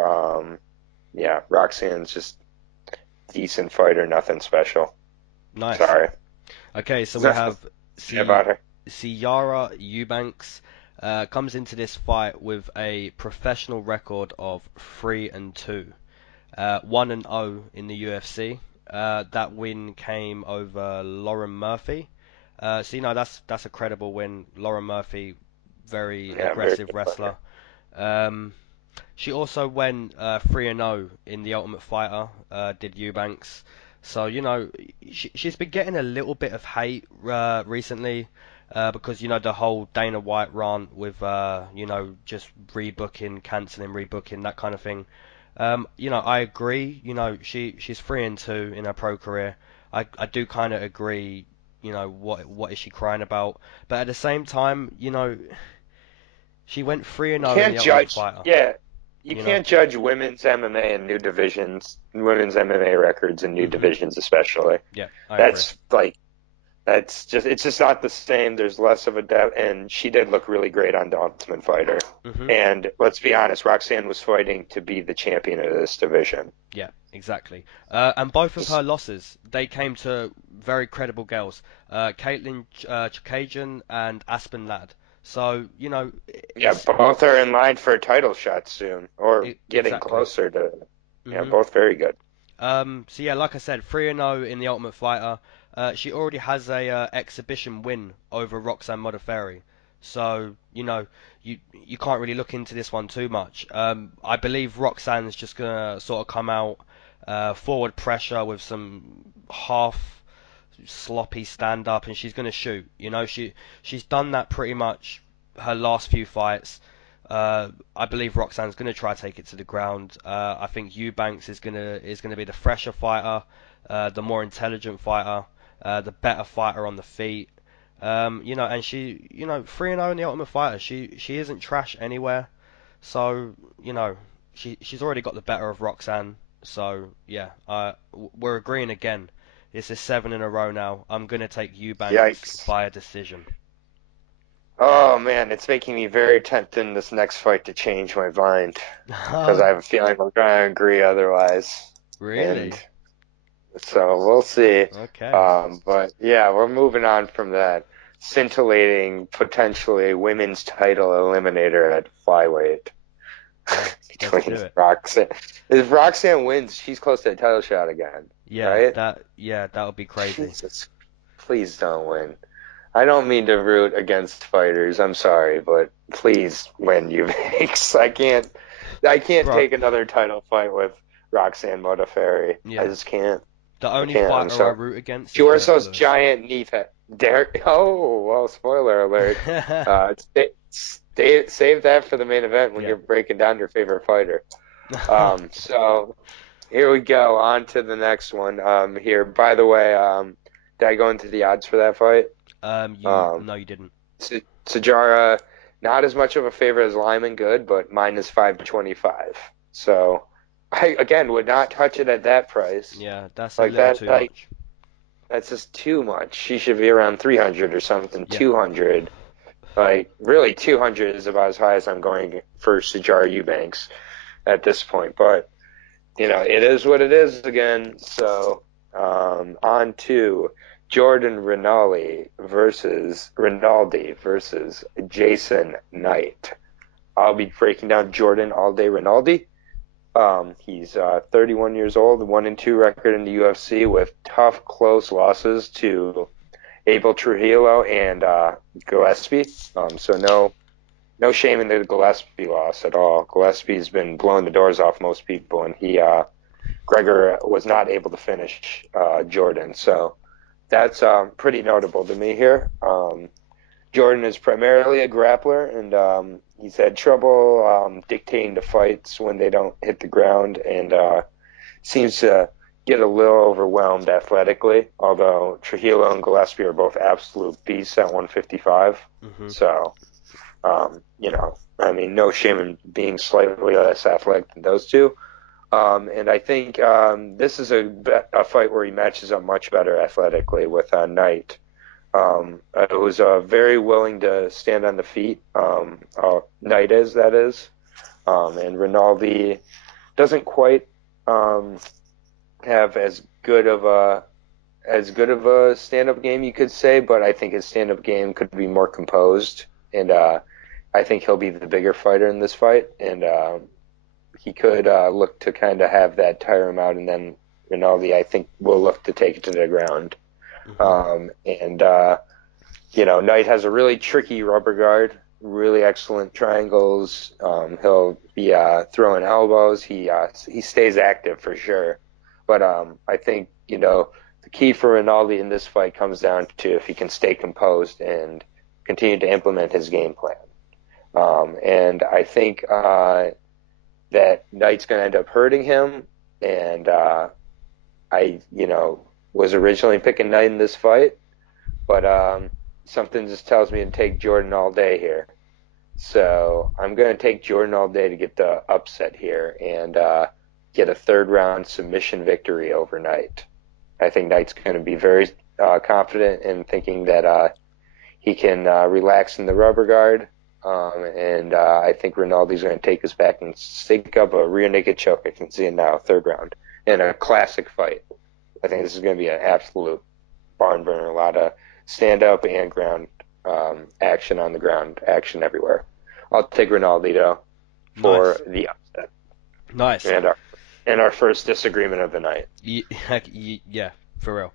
Yeah, Roxanne's just decent fighter, nothing special. Nice. Sorry. Okay, so we Nothing have to say C about her. Ciara Eubanks comes into this fight with a professional record of 3-2, 1-0 in the UFC. That win came over Lauren Murphy. So that's a credible win. Lauren Murphy, very Yeah, very aggressive good wrestler. fighter. Um, she also went 3-0 in the Ultimate Fighter. Did Eubanks. So she's been getting a little bit of hate recently because the whole Dana White rant with just rebooking, cancelling, rebooking, that kind of thing. I agree. She's 3-2 in her pro career. I do kind of agree. What is she crying about? But at the same time, she went 3-0 in Can't the Ultimate judge. Fighter. Yeah, you You know. can't judge women's MMA in new divisions, women's MMA records in new Mhm. divisions, especially. Yeah, I agree. That's like it's just not the same. There's less of a depth, and she did look really great on The Ultimate Fighter. Mhm. And let's be honest, Roxanne was fighting to be the champion of this division. Yeah, exactly. And both of her losses, they came to very credible girls, Caitlin Chikagian and Aspen Ladd. So, Yeah, it's both are in line for title shots soon, or getting exactly. closer to. Yeah, hmm both very good. So yeah, like I said, 3-0 in the Ultimate Fighter. She already has a exhibition win over Roxanne Modafferi. So, you can't really look into this one too much. I believe Roxanne's just gonna sort of come out forward pressure with some half sloppy stand up, and she's gonna shoot. She's done that pretty much her last few fights. I believe Roxanne's going to try to take it to the ground. I think Eubanks is gonna be the fresher fighter, the more intelligent fighter, the better fighter on the feet. And she, 3-0 in the Ultimate Fighter. She isn't trash anywhere. So, she's already got the better of Roxanne. So yeah, we're agreeing again. This is 7 in a row now. I'm gonna take Eubanks Yikes. via decision. Oh man, it's making me very tempted this next fight to change my mind because I have a feeling we're going to agree otherwise. And Really? so we'll see. Okay. But yeah, we're moving on from that scintillating, potentially women's title eliminator at flyweight Yeah, let's do between it. Roxanne. If Roxanne wins, she's close to a title shot again, Yeah, right? that would be crazy. Jesus, please don't win. I don't mean to root against fighters. I'm sorry, but please win, Eubanks. I can't Bro, take another title fight with Roxanne Modafferi. I yeah. just can't. The I only can't. I'm fighter I sorry. root against She is wears Derek those Lewis. giant knee pads. Derek. Oh, well, spoiler alert. Save that for the main event when Yeah. you're breaking down your favorite fighter. So here we go. On to the next one. Here, by the way, did I go into the odds for that fight? Um, No, you didn't. Sajara, not as much of a favorite as Lyman, good, but minus 525. So I again would not touch it at that price. Yeah, that's a Like little that, too much. that's just too much. She should be around 300 or something. Yeah. 200, like really 200 is about as high as I'm going for Sajara Eubanks at this point. But it is what it is again. So on to Jordan Rinaldi versus Jason Knight. I'll be breaking down Jordan all day Rinaldi. He's 31 years old, 1-2 record in the UFC with tough, close losses to Abel Trujillo and Gillespie. So no shame in the Gillespie loss at all. Gillespie's been blowing the doors off most people, and Gregor was not able to finish Jordan. So that's pretty notable to me here. Jordan is primarily a grappler, and he's had trouble dictating the fights when they don't hit the ground, and seems to get a little overwhelmed athletically, although Trujillo and Gillespie are both absolute beasts at 155. hmm So, no shame in being slightly less athletic than those two. And I think this is a fight where he matches up much better athletically with Knight, who's very willing to stand on the feet. Knight is, that is. And Rinaldi doesn't quite have as good of a stand-up game, you could say, but I think his stand-up game could be more composed, and I think he'll be the bigger fighter in this fight, and he could look to kind of have that tire him out, and then Rinaldi, I think, will look to take it to the ground. hmm Knight has a really tricky rubber guard, really excellent triangles. He'll be throwing elbows. He stays active for sure. But I think, the key for Rinaldi in this fight comes down to if he can stay composed and continue to implement his game plan. And I think that Knight's going to end up hurting him. And I was originally picking Knight in this fight, but something just tells me to take Jordan all day here. So I'm going to take Jordan all day to get the upset here and get a third round submission victory over Knight. I think Knight's going to be very confident in thinking that he can relax in the rubber guard. And I think Rinaldi's going to take us back and stake up a rear naked choke. I can see it now, third round, in a classic fight. I think this is going to be an absolute barn burner, a lot of stand up and ground action on the ground, action everywhere. I'll take Rinaldi though for Nice. the upset Nice. and our first disagreement of the night. Yeah, for real.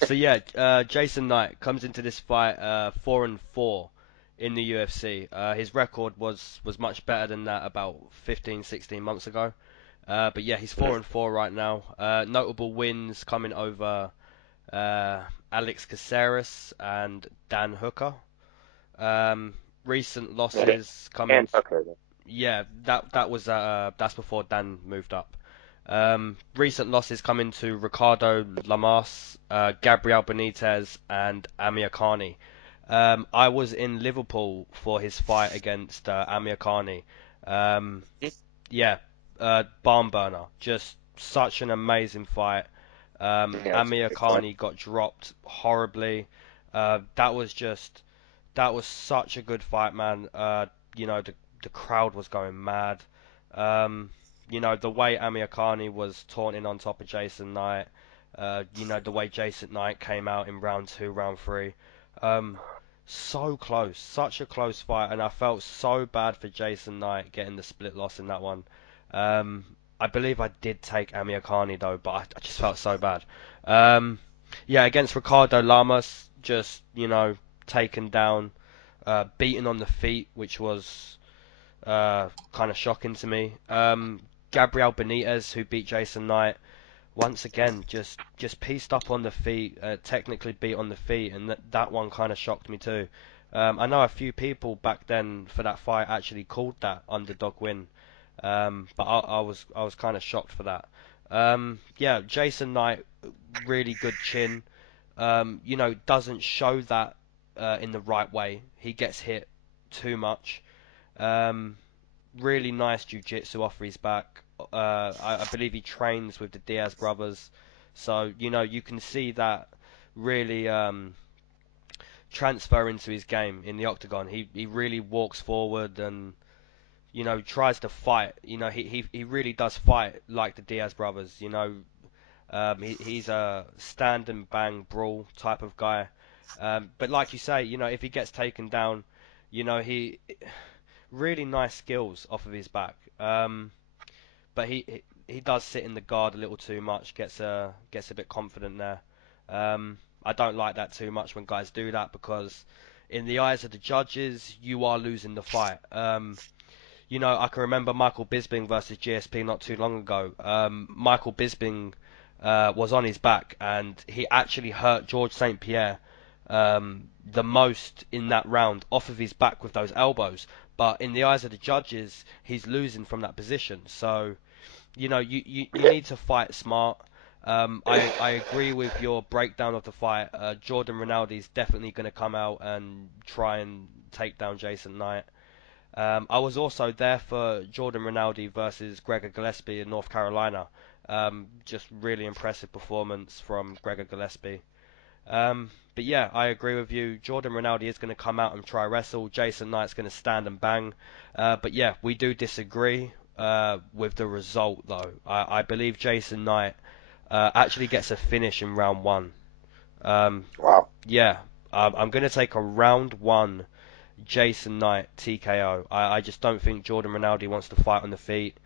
So yeah, Jason Knight comes into this fight 4-4 in the UFC. His record was much better than that about 15, 16 months ago. But yeah, he's 4-4 right now. Notable wins coming over Alex Caceres and Dan Hooker. Recent losses coming. And Tucker. Yeah, that was that's before Dan moved up. Recent losses coming to Ricardo Lamas, Gabriel Benitez, and Amir Khani. I was in Liverpool for his fight against Amir Khani. Yeah, barn burner. Just such an amazing fight. Yeah, it's a Amir big one. Khani got dropped horribly. That was such a good fight, man. The crowd was going mad. The way Amir Khani was taunting on top of Jason Knight. The way Jason Knight came out in round two, round three. Um, so close, such a close fight, and I felt so bad for Jason Knight getting the split loss in that one. Um, I believe I did take Amir Khani though, but I just felt so bad. Um, yeah, against Ricardo Lamas, just taken down, beaten on the feet, which was kind of shocking to me. Gabriel Benitez, who beat Jason Knight, once again just pieced up on the feet, technically beat on the feet, and that one kind of shocked me too. I know a few people back then for that fight actually called that underdog win, but I was kind of shocked for that. Yeah, Jason Knight, really good chin. Doesn't show that in the right way. He gets hit too much. Um, Really nice jiu-jitsu off his back. I believe he trains with the Diaz brothers, so you can see that really transfer into his game in the octagon. He really walks forward and tries to fight. He really does fight like the Diaz brothers. He's a stand and bang brawl type of guy. But like you say, if he gets taken down, he really nice skills off of his back. But he does sit in the guard a little too much. Gets a bit confident there. I don't like that too much when guys do that because in the eyes of the judges, you are losing the fight. I can remember Michael Bisping versus GSP not too long ago. Michael Bisping was on his back and he actually hurt George St. Pierre the most in that round off of his back with those elbows. But in the eyes of the judges, he's losing from that position. So, you need to fight smart. I agree with your breakdown of the fight. Jordan Rinaldi is definitely going to come out and try and take down Jason Knight. I was also there for Jordan Rinaldi versus Gregor Gillespie in North Carolina. Just really impressive performance from Gregor Gillespie. But yeah, I agree with you. Jordan Rinaldi is going to come out and try wrestle. Jason Knight's going to stand and bang. But yeah, we do disagree with the result though. I believe Jason Knight actually gets a finish in round one. Wow. Yeah, I'm going to take a round one Jason Knight TKO. I just don't think Jordan Rinaldi wants to fight on the feet.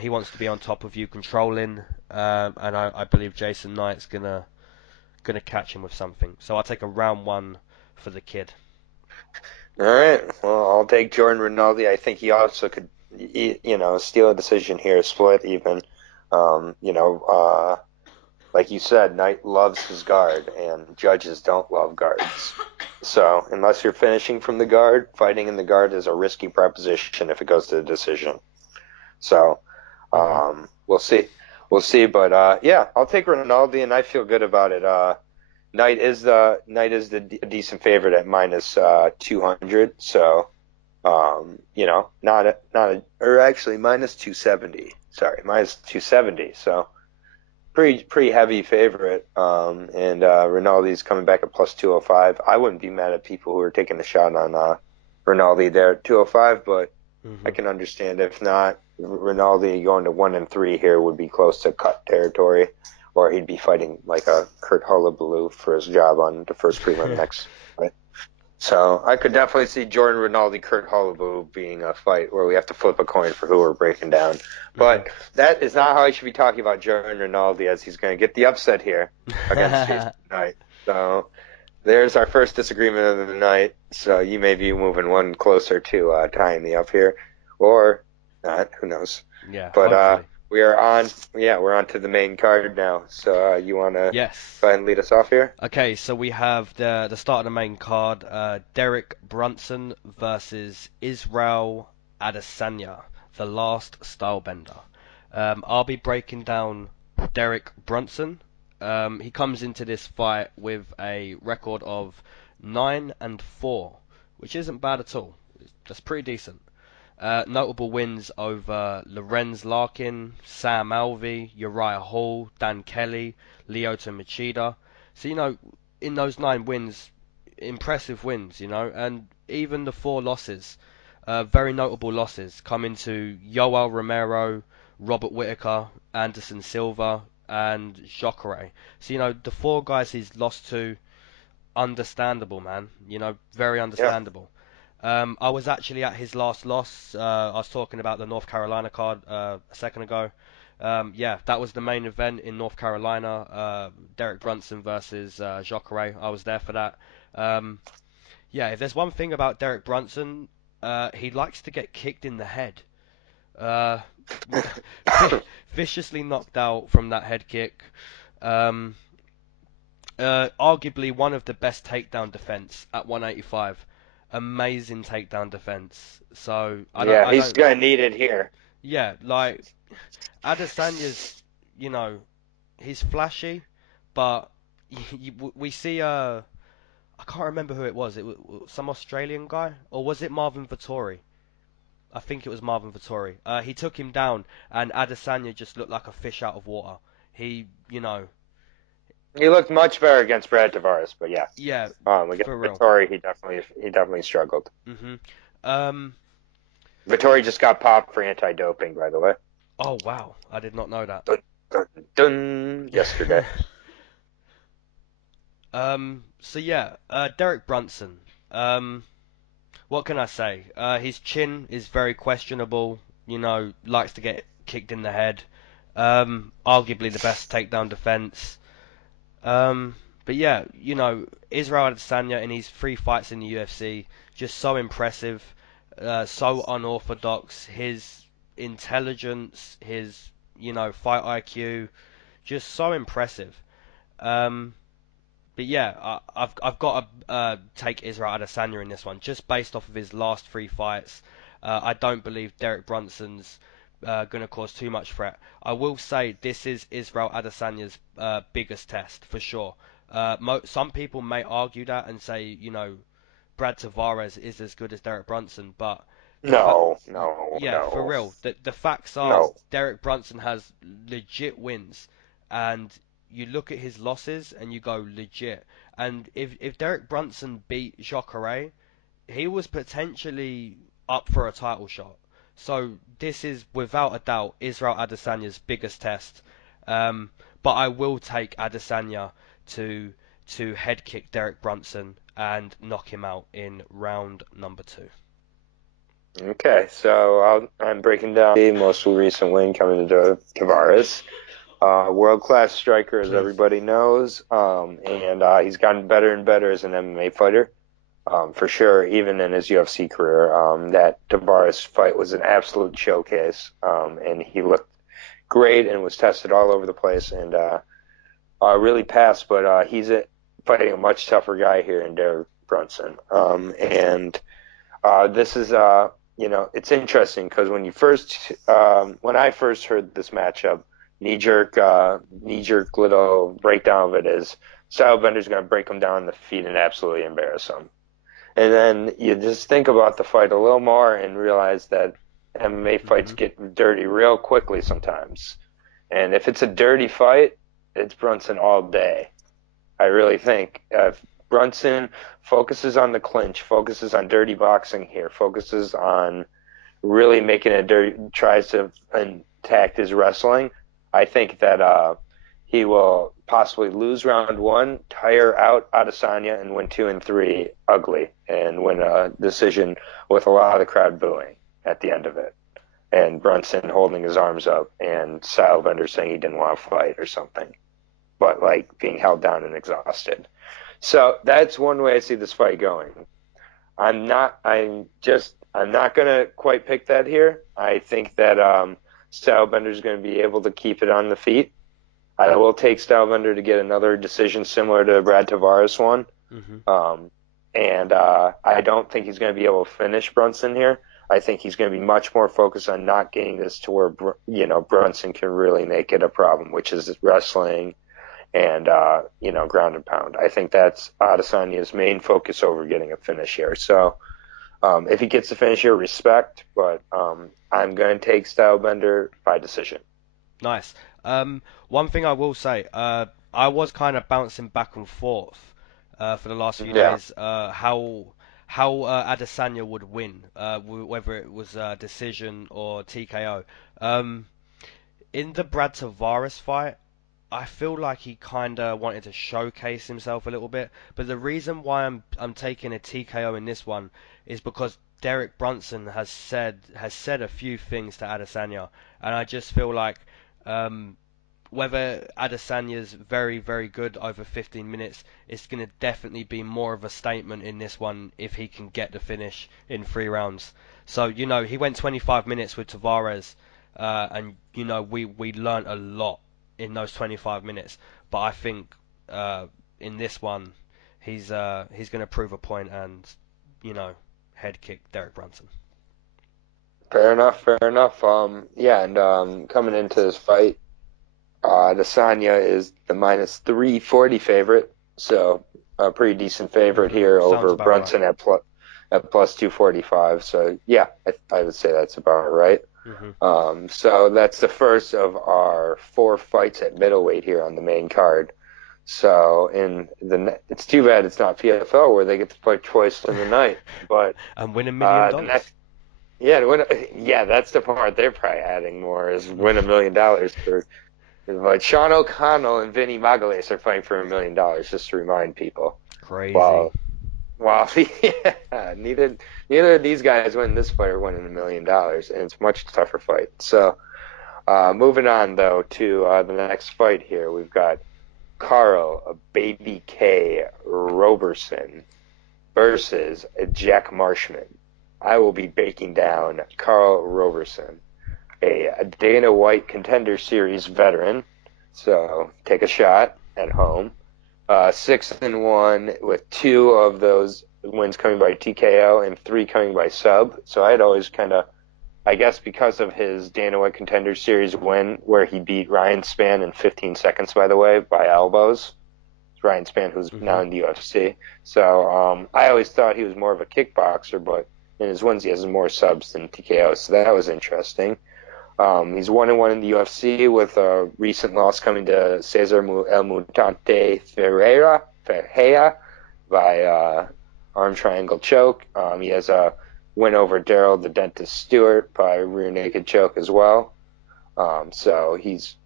He wants to be on top of you, controlling, and I believe Jason Knight's gonna catch him with something. So I'll take a round one for the kid. All right. Well, I'll take Jordan Rinaldi. I think he also could, steal a decision here, split even. Um, you know, uh, like you said, Knight loves his guard, and judges don't love guards. So unless you're finishing from the guard, fighting in the guard is a risky proposition if it goes to the decision. So Hmm. we'll see. We'll see. But yeah, I'll take Rinaldi, and I feel good about it. Knight is the decent favorite at minus 200. So or actually minus 270. Sorry, minus 270. So pretty heavy favorite. And Rinaldi's coming back at plus 205. I wouldn't be mad at people who are taking a shot on Rinaldi there at 205, but I Hmm. can understand if not. Rinaldi going to 1-3 here would be close to cut territory, or he'd be fighting like a Kurt Hullabaloo for his job on the first prelim next. Right? So I could definitely see Jordan Rinaldi, Kurt Holobaugh being a fight where we have to flip a coin for who we're breaking down. But that is not how I should be talking about Jordan Rinaldi, as he's going to get the upset here against Jason Knight. So there's our first disagreement of the night. So you may be moving one closer to tying me up here, or not. Who knows? Yeah, But hopefully. we are on. Yeah, we're on to the main card now. So you want to Yes. go ahead and lead us off here? Okay, so we have the start of the main card, Derek Brunson versus Israel Adesanya, the last stylebender. I'll be breaking down Derek Brunson. He comes into this fight with a record of 9-4, which isn't bad at all. That's pretty decent. Notable wins over Lorenz Larkin, Sam Alvey, Uriah Hall, Dan Kelly, Lyoto Machida. So, in those 9 wins, impressive wins, and even the 4 losses, very notable losses, come into Yoel Romero, Robert Whittaker, Anderson Silva, and Jacare. So, the 4 guys he's lost to, understandable, man. Very Yeah. understandable. I was actually at his last loss. I was talking about the North Carolina card a second ago. Yeah, that was the main event in North Carolina. Derek Brunson versus Jacare. I was there for that. Um, yeah, if there's one thing about Derek Brunson, he likes to get kicked in the head. Uh, viciously knocked out from that head kick. Um, Arguably one of the best takedown defense at 185. Amazing takedown defense. So Yeah, I he's don't. gonna need it here. Yeah, like Adesanya's, you know, he's flashy, but we see I can't remember who it was. It was some Australian guy, or was it Marvin Vettori? I think it was Marvin Vettori. He took him down, and Adesanya just looked like a fish out of water. He, He looked much better against Brad Tavares, but yeah, yeah, against for real. Vittori, he definitely struggled. Mhm. Um. Vittori just got popped for anti-doping, by the way. Oh wow, I did not know that. Dun, dun, dun, yesterday. So yeah, Derek Brunson. What can I say? His chin is very questionable. Likes to get kicked in the head. Arguably the best takedown defense. But yeah, Israel Adesanya in his 3 fights in the UFC, just so impressive, so unorthodox. His intelligence, his fight IQ, just so impressive. Um, but yeah, I've got to take Israel Adesanya in this one, just based off of his last 3 fights. I don't believe Derek Brunson's going to cause too much threat. I will say this is Israel Adesanya's biggest test for sure. Some people may argue that and say, Brad Tavares is as good as Derek Brunson, but the fa- No, no, yeah, for no, real, the facts are no. Derek Brunson has legit wins, and you look at his losses and you go legit. And if Derek Brunson beat Jacare, he was potentially up for a title shot. So this is without a doubt Israel Adesanya's biggest test. Um, but I will take Adesanya to head kick Derek Brunson and knock him out in round number 2. Okay, so I'm breaking down the most recent win coming to Tavares. World-class striker, as Please. everybody knows, and he's gotten better and better as an MMA fighter. For sure, even in his UFC career, that Tavares fight was an absolute showcase, and he looked great and was tested all over the place and really passed. But he's fighting a much tougher guy here in Derek Brunson, and this is it's interesting because when I first heard this matchup, knee jerk little breakdown of it is Stylebender's going to break him down on the feet and absolutely embarrass him. And then you just think about the fight a little more and realize that MMA fights Hmm. get dirty real quickly sometimes. And if it's a dirty fight, it's Brunson all day. I really think if Brunson focuses on the clinch, focuses on dirty boxing here, focuses on really making it dirty, tries to attack his wrestling, I think that he will possibly lose round 1, tire out Adesanya, and win 2 and 3 ugly, and win a decision with a lot of the crowd booing at the end of it. And Brunson holding his arms up, and Stylebender saying he didn't want to fight or something, but like being held down and exhausted. So that's one way I see this fight going. I'm not gonna quite pick that here. I think that Stylebender is going to be able to keep it on the feet. I will take Stylebender to get another decision similar to Brad Tavares one. And I don't think he's going to be able to finish Brunson here. I think he's going to be much more focused on not getting this to where, Brunson can really make it a problem, which is wrestling and, ground and pound. I think that's Adesanya's main focus over getting a finish here. So if he gets the finish here, respect, but I'm going to take Stylebender by decision. Nice. One thing I will say, I was kind of bouncing back and forth for the last few days how Adesanya would win, whether it was decision or TKO. In the Brad Tavares fight, I feel like he kind of wanted to showcase himself a little bit, but the reason why I'm taking a TKO in this one is because Derek Brunson has said a few things to Adesanya, and I just feel like whether Adesanya's very, very good over 15 minutes, it's going to definitely be more of a statement in this one if he can get the finish in 3 rounds. So, he went 25 minutes with Tavares, and, we learnt a lot in those 25 minutes. But I think in this one, he's going to prove a point and, head kick Derek Brunson. Fair enough. And coming into this fight, Adesanya is the minus 340 favorite, so a pretty decent favorite here over Brunson right. at plus 245. So yeah, I would say that's about right. So that's the first of our 4 fights at middleweight here on the main card. So it's too bad it's not PFL where they get to fight twice in the night, but and win $1 million. That's the part they're probably adding more is win $1 million for. But Sean O'Connell and Vinny Magalhaes are fighting for $1 million, just to remind people. Crazy. While neither of these guys winning this fight are winning $1 million, and it's a much tougher fight. So, moving on though to the next fight here, we've got Carl Baby K Roberson versus Jack Marshman. I will be breaking down Carl Roberson, a Dana White Contender Series veteran, so take a shot at home. 6-1 with 2 of those wins coming by TKO and 3 coming by sub. So I had always I guess because of his Dana White Contender Series win where he beat Ryan Spann in 15 seconds, by the way, by elbows. Ryan Spann, who's now in the UFC. So I always thought he was more of a kickboxer, but in his wins he has more subs than TKO, so that was interesting. He's 1-1 in the UFC with a recent loss coming to Cesar El Mutante Ferreira by arm triangle choke. He has a win over Daryl the Dentist Stewart by rear naked choke as well. So he's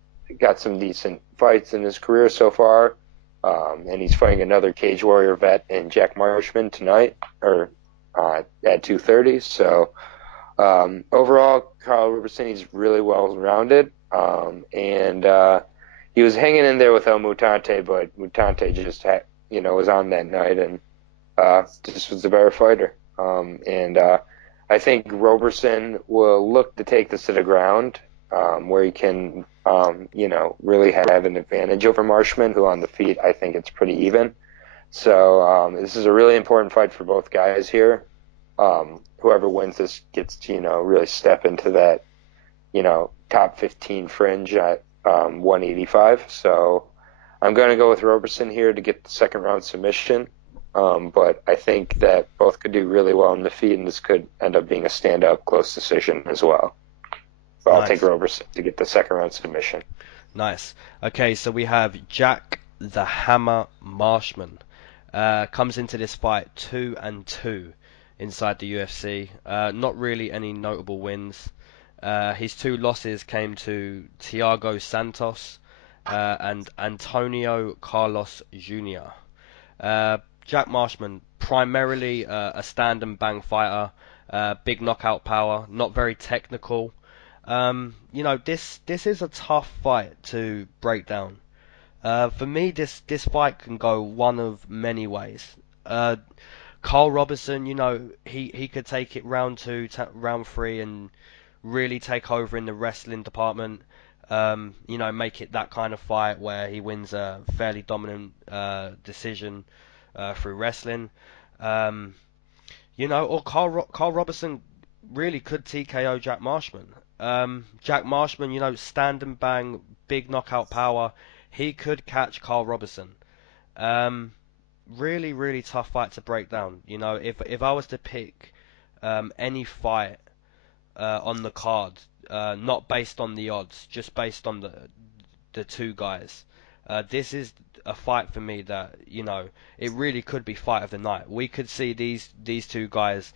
got some decent fights in his career so far. And he's fighting another Cage Warrior vet in Jack Marshman tonight, or at 2:30. So overall, Carl Roberson, he's really well-rounded. And he was hanging in there with El Mutante, but Mutante just was on that night and just was the better fighter. I think Roberson will look to take this to the ground, where he can, really have an advantage over Marshman, who on the feet, I think it's pretty even. So this is a really important fight for both guys here. Whoever wins this gets to, really step into that, top 15 fringe at 185. So I'm going to go with Roberson here to get the second round submission. But I think that both could do really well in the feet, and this could end up being a stand-up close decision as well. So I'll take Roberson to get the second round submission. Nice. Okay, so we have Jack the Hammer Marshman. Comes into this fight 2-2 inside the UFC. Not really any notable wins. His 2 losses came to Thiago Santos and Antonio Carlos Jr. Jack Marshman, primarily a stand and bang fighter, big knockout power, not very technical. This is a tough fight to break down. For me, this fight can go one of many ways. Carl Roberson, he could take it round two, round three, and really take over in the wrestling department. Make it that kind of fight where he wins a fairly dominant decision through wrestling. Um, or Carl Roberson really could TKO Jack Marshman. Jack Marshman, stand and bang, big knockout power. He could catch Carl Roberson. Really, really tough fight to break down. If I was to pick any fight on the card, not based on the odds, just based on the two guys. This is a fight for me that it really could be fight of the night. We could see these two guys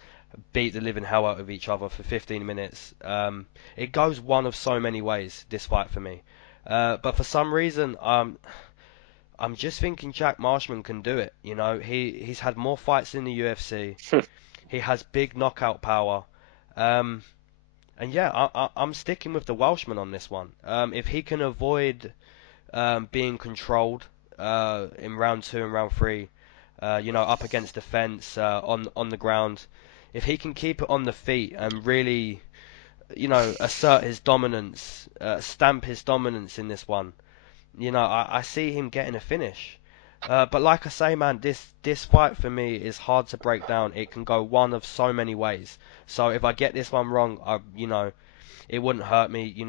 beat the living hell out of each other for 15 minutes. It goes one of so many ways, this fight for me. But for some reason, I'm just thinking Jack Marshman can do it. He's had more fights in the UFC. He has big knockout power. And yeah, I'm sticking with the Welshman on this one. If he can avoid being controlled in round two and round three, up against the fence, on the ground, if he can keep it on the feet and really, assert his dominance, stamp his dominance in this one, I see him getting a finish. But like I say, man, this fight for me is hard to break down. It can go one of so many ways. So if I get this one wrong, it wouldn't hurt me.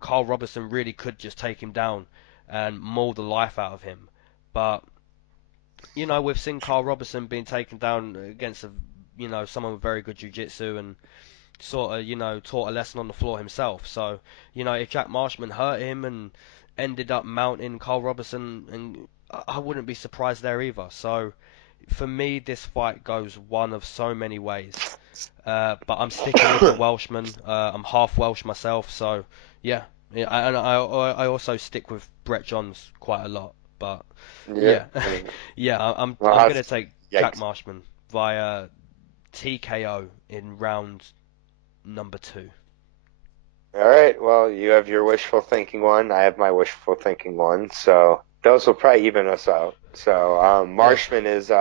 Carl Roberson really could just take him down and maul the life out of him. But we've seen Carl Roberson being taken down against someone with very good jiu-jitsu and sort of taught a lesson on the floor himself. So if Jack Marshman hurt him and ended up mounting Carl Roberson, and I wouldn't be surprised there either. So for me, this fight goes one of so many ways. But I'm sticking with the Welshman. I'm half Welsh myself, so yeah. And I also stick with Brett Johns quite a lot. But yeah, yeah, I'm gonna take Jack Marshman via TKO in round number 2. All right. Well, you have your wishful thinking one. I have my wishful thinking one. So those will probably even us out. So Marshman is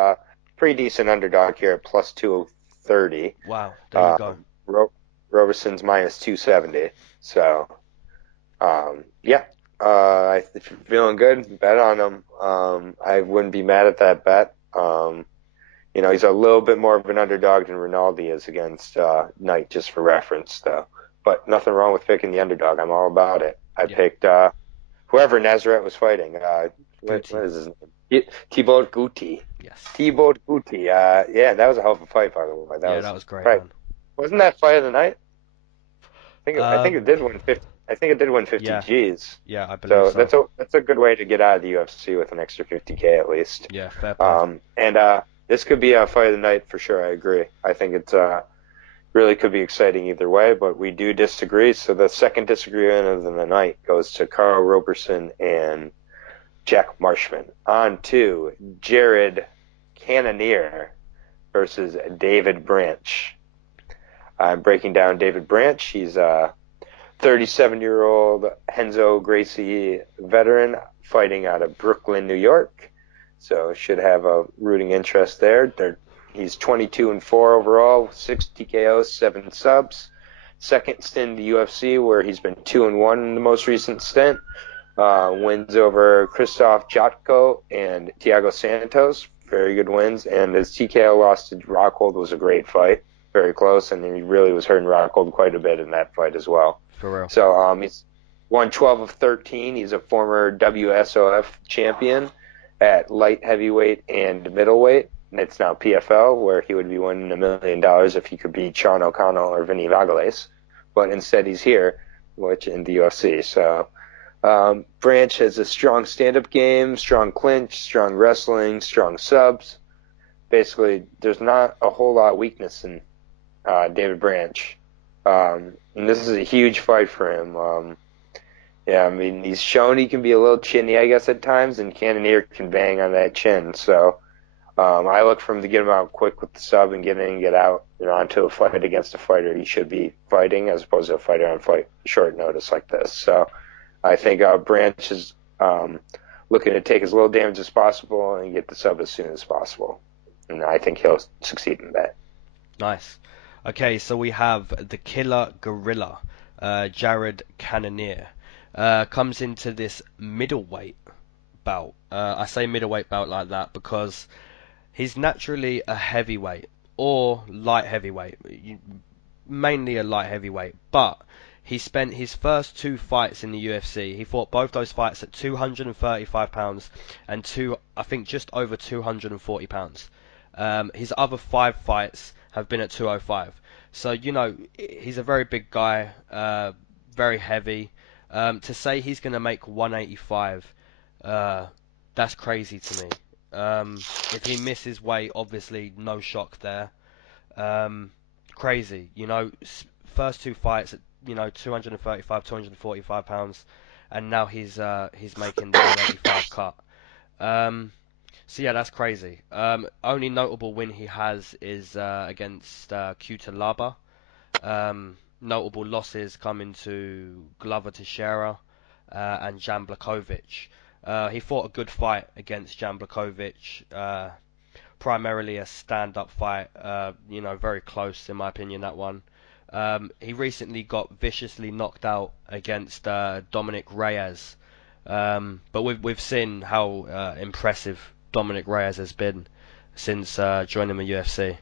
pretty decent underdog here at plus 230. Wow. There you go. Roberson's minus 270. So yeah. If you're feeling good, bet on him. I wouldn't be mad at that bet. He's a little bit more of an underdog than Rinaldi is against Knight, just for reference, though. But nothing wrong with picking the underdog. I'm all about it. I picked whoever Nazareth was fighting. What is his name? Thibaut Gouti. Yes. Thibaut Gouti. Yeah, that was a hell of a fight, by the way. That was great. Right. Man. Wasn't that fight of the night? I think it did win 50. I think it did win 50 G's. Yeah, I believe so. That's a good way to get out of the UFC with an extra 50K at least. Yeah, fair play. And this could be a fight of the night for sure. I agree. I think it's really could be exciting either way, but we do disagree. So the second disagreement of the night goes to Carl Roberson and Jack Marshman. On to Jared Cannonier versus David Branch. I'm breaking down David Branch. He's a 37-year-old Renzo Gracie veteran fighting out of Brooklyn, New York. So should have a rooting interest there. He's 22-4 overall, 6 TKOs, 7 subs. Second stint in the UFC where he's been 2-1 in the most recent stint. Wins over Christoph Jotko and Thiago Santos. Very good wins. And his TKO loss to Rockhold was a great fight. Very close, and he really was hurting Rockhold quite a bit in that fight as well. For real. So he's won 12 of 13. He's a former WSOF champion at light heavyweight and middleweight. And it's now PFL, where he would be winning $1 million if he could beat Sean O'Connell or Vinny Vagales. But instead he's here, which in the UFC. So Branch has a strong stand-up game, strong clinch, strong wrestling, strong subs. Basically, there's not a whole lot of weakness in David Branch. And this is a huge fight for him. Yeah, I mean, he's shown he can be a little chinny, I guess, at times, and Cannonier can bang on that chin. So I look for him to get him out quick with the sub and get in and get out, onto a fight against a fighter he should be fighting, as opposed to a fighter on short notice like this. So I think Branch is looking to take as little damage as possible and get the sub as soon as possible. And I think he'll succeed in that. Nice. Okay, so we have the Killer Gorilla, Jared Cannonier, comes into this middleweight bout. I say middleweight bout like that because he's naturally a heavyweight or light heavyweight, mainly a light heavyweight, but he spent his first two fights in the UFC. He fought both those fights at 235 pounds and I think just over 240 pounds. His other five fights have been at 205. So, he's a very big guy, very heavy. To say he's going to make 185, that's crazy to me. If he misses weight, obviously no shock there. Crazy, first two fights at 235, 245 pounds, and now he's making the 185 cut. So yeah, that's crazy. Only notable win he has is against Laba. Notable losses coming to Glover Teixeira and Jan Blachowicz. He fought a good fight against Jan Blachowicz, primarily a stand-up fight. Very close in my opinion, that one. He recently got viciously knocked out against Dominic Reyes, but we've seen how impressive Dominic Reyes has been since joining the UFC.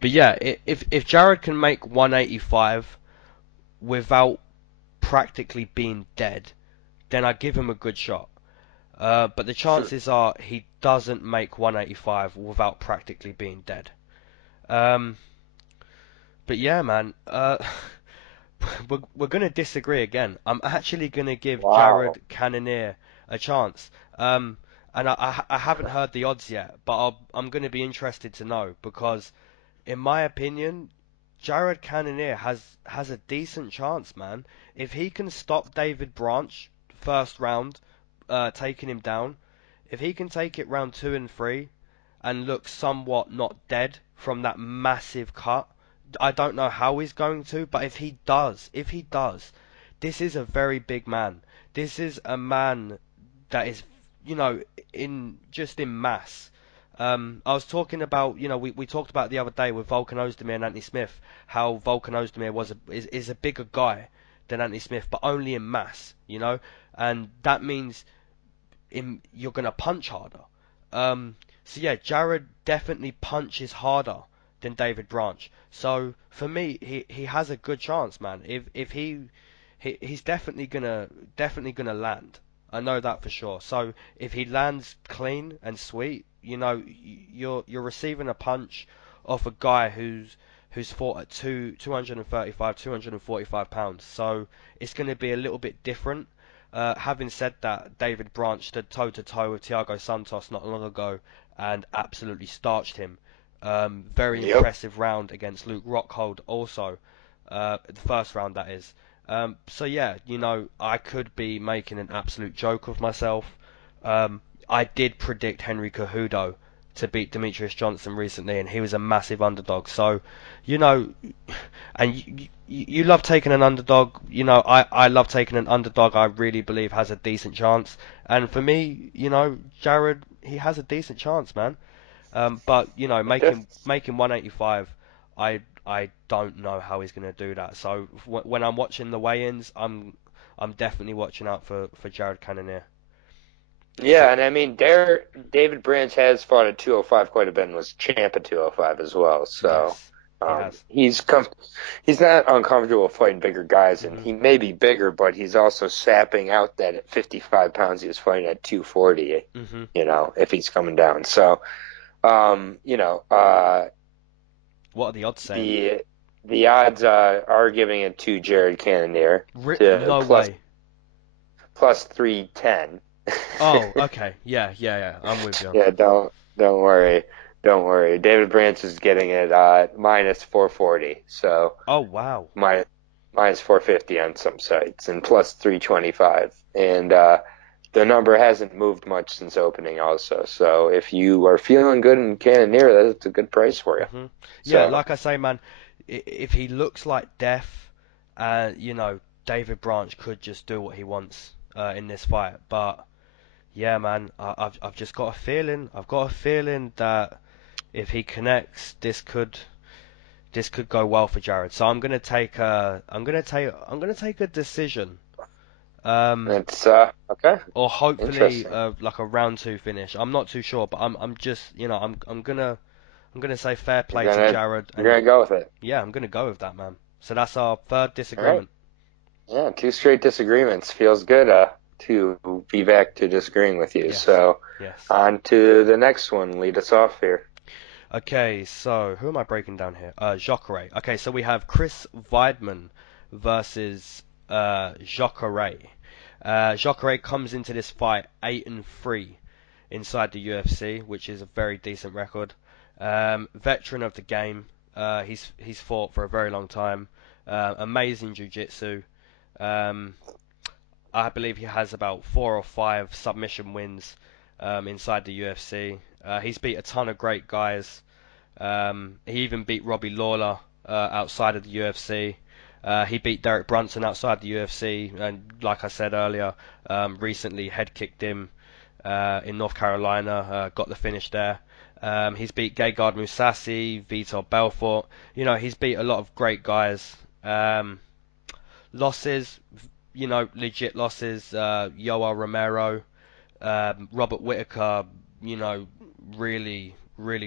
But yeah, if Jared can make 185 without practically being dead, then I give him a good shot. But the chances are he doesn't make 185 without practically being dead. But yeah, man, we're gonna disagree again. I'm actually gonna give Wow. Jared Cannonier a chance. And I haven't heard the odds yet, but I'm gonna be interested to know because, in my opinion, Jared Cannonier has a decent chance, man. If he can stop David Branch first round, taking him down, if he can take it round 2 and 3 and look somewhat not dead from that massive cut, I don't know how he's going to, but if he does, this is a very big man. This is a man that is, in mass. I was talking about, we talked about the other day with Volkan Ozdemir and Anthony Smith, how Volkan Ozdemir is a bigger guy than Anthony Smith, but only in mass, and that means you're gonna punch harder. So yeah, Jared definitely punches harder than David Branch. So for me, he has a good chance, man. If he's definitely gonna land. I know that for sure. So if he lands clean and sweet, you're receiving a punch off a guy who's fought at 235, 245 pounds. So it's going to be a little bit different. Having said that, David Branch stood toe to toe with Thiago Santos not long ago and absolutely starched him. Very Yep. impressive round against Luke Rockhold also. The first round, that is. So yeah, I could be making an absolute joke of myself. I did predict Henry Cejudo to beat Demetrius Johnson recently, and he was a massive underdog. So, and you love taking an underdog. I love taking an underdog. I really believe has a decent chance. And for me, Jared, he has a decent chance, man. But making 185, I don't know how he's going to do that. So when I'm watching the weigh-ins, I'm definitely watching out for Jared Cannonier. So Yeah, and I mean, David Branch has fought at 205 quite a bit and was champ at 205 as well. So yes, he has. he's not uncomfortable fighting bigger guys, and Mhm. he may be bigger, but he's also sapping out that at 55 pounds he was fighting at 240. Mhm. If he's coming down. So, um, you know, uh, What are the odds saying? the odds are giving it to Jared Cannonier to No way. plus 310. Oh, okay. Yeah, yeah, yeah. I'm with you. Yeah, don't worry. Don't worry. David Branch is getting it minus 440. So Oh, wow. minus minus 450 on some sites and plus 325. And the number hasn't moved much since opening also. So if you are feeling good in Cannonier, that's a good price for you. Yeah, So like I say, man, if he looks like death, you know, David Branch could just do what he wants in this fight. But yeah, man, I've just got a feeling. I've got a feeling that if he connects, this could go well for Jared. So I'm gonna take a decision. Um, it's okay. or hopefully Interesting. like a round two finish. I'm not too sure, but I'm just I'm gonna say fair You're play to gonna Jared, you're and gonna go with it. yeah, I'm gonna go with that, man. So that's our third All right. disagreement. Yeah, two straight disagreements. Feels good to be back to disagreeing with you. Yes, So yes. on to the next one. Lead us off here. Okay, so who am I breaking down here? Jacare. Okay, so we have Chris Weidman versus Jacare. Jacare comes into this fight 8-3 inside the UFC, which is a very decent record. Veteran of the game. He's fought for a very long time. Amazing jiu-jitsu. Um, I believe he has about 4 or 5 submission wins inside the UFC. He's beat a ton of great guys. He even beat Robbie Lawler outside of the UFC. He beat Derek Brunson outside the UFC, and like I said earlier, recently head kicked him in North Carolina, got the finish there. He's beat Gegard Mousasi, Vitor Belfort. You know, he's beat a lot of great guys. Losses, you know, legit losses. Yoel Romero, Robert Whittaker, you know, really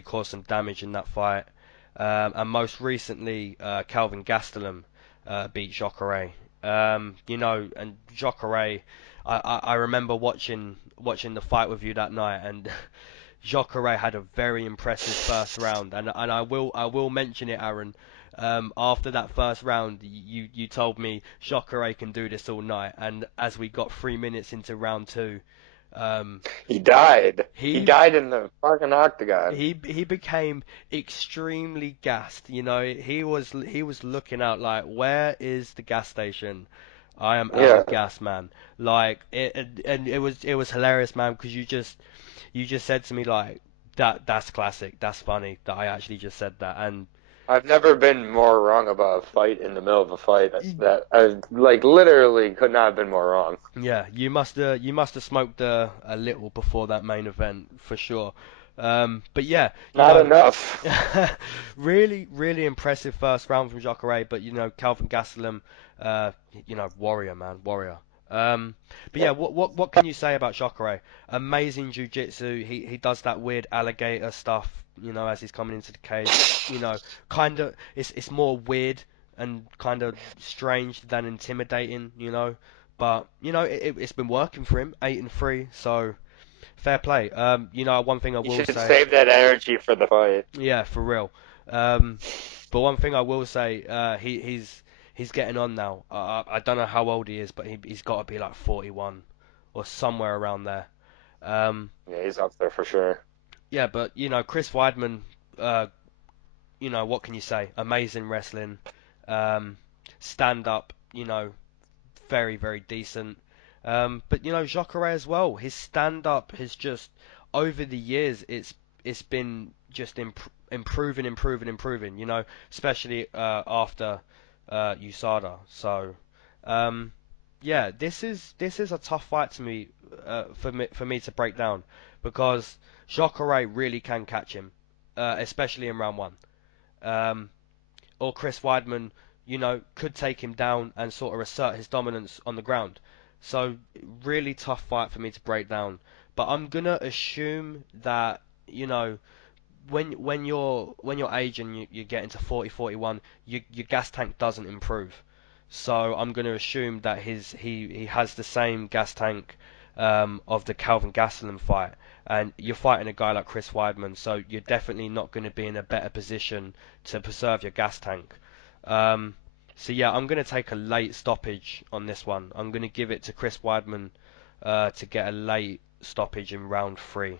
caused some damage in that fight. And most recently, Calvin Gastelum beat Jacare. You know, and Jacare, I remember watching the fight with you that night, and Jacare had a very impressive first round, and I will mention it, Aaron. After that first round, you told me Jacare can do this all night, and as we got 3 minutes into round two, um, He died. He he died in the fucking octagon. he became extremely gassed. You know, he was looking out like, where is the gas station? I am out Yeah. of gas, man. Like and it was hilarious, man, because you just said to me like that's classic, that's funny that I actually just said that, and I've never been more wrong about a fight in the middle of a fight that I like literally could not have been more wrong. yeah, you must have smoked a little before that main event for sure. But yeah, you Not know, enough. really impressive first round from Jacare, but you know, Calvin Gastelum, uh, you know, warrior, man, warrior. Um, but yeah, Yeah. what can you say about Jacare? Amazing jiu-jitsu. He does that weird alligator stuff, you know, as he's coming into the cage. You know, kind of it's more weird and kind of strange than intimidating, you know. But you know, it's been working for him, 8-3, so fair play. You know, one thing I You will should say. save that energy for the fight. Yeah, for real. Um, but one thing I will say, he's getting on now. I don't know how old he is, but he's got to be like 41 or somewhere around there. Um, Yeah, he's up there for sure. yeah, but you know, Chris Weidman, uh, you know, what can you say? Amazing wrestling, um, stand up, you know, very decent. But you know, Jacare as well. His stand up has just over the years it's been just improving. You know, especially after USADA. So yeah, this is a tough fight to me for me to break down because Jacare really can catch him, especially in round one. Um, or Chris Weidman, you know, could take him down and sort of assert his dominance on the ground. So really tough fight for me to break down. But I'm gonna assume that you know when you're aging, you get into 40, 41, your gas tank doesn't improve. So I'm gonna assume that he has the same gas tank of the Calvin Gastelum fight, and you're fighting a guy like Chris Weidman, so you're definitely not going to be in a better position to preserve your gas tank. Um, so yeah, I'm going to take a late stoppage on this one. I'm going to give it to Chris Weidman to get a late stoppage in round three.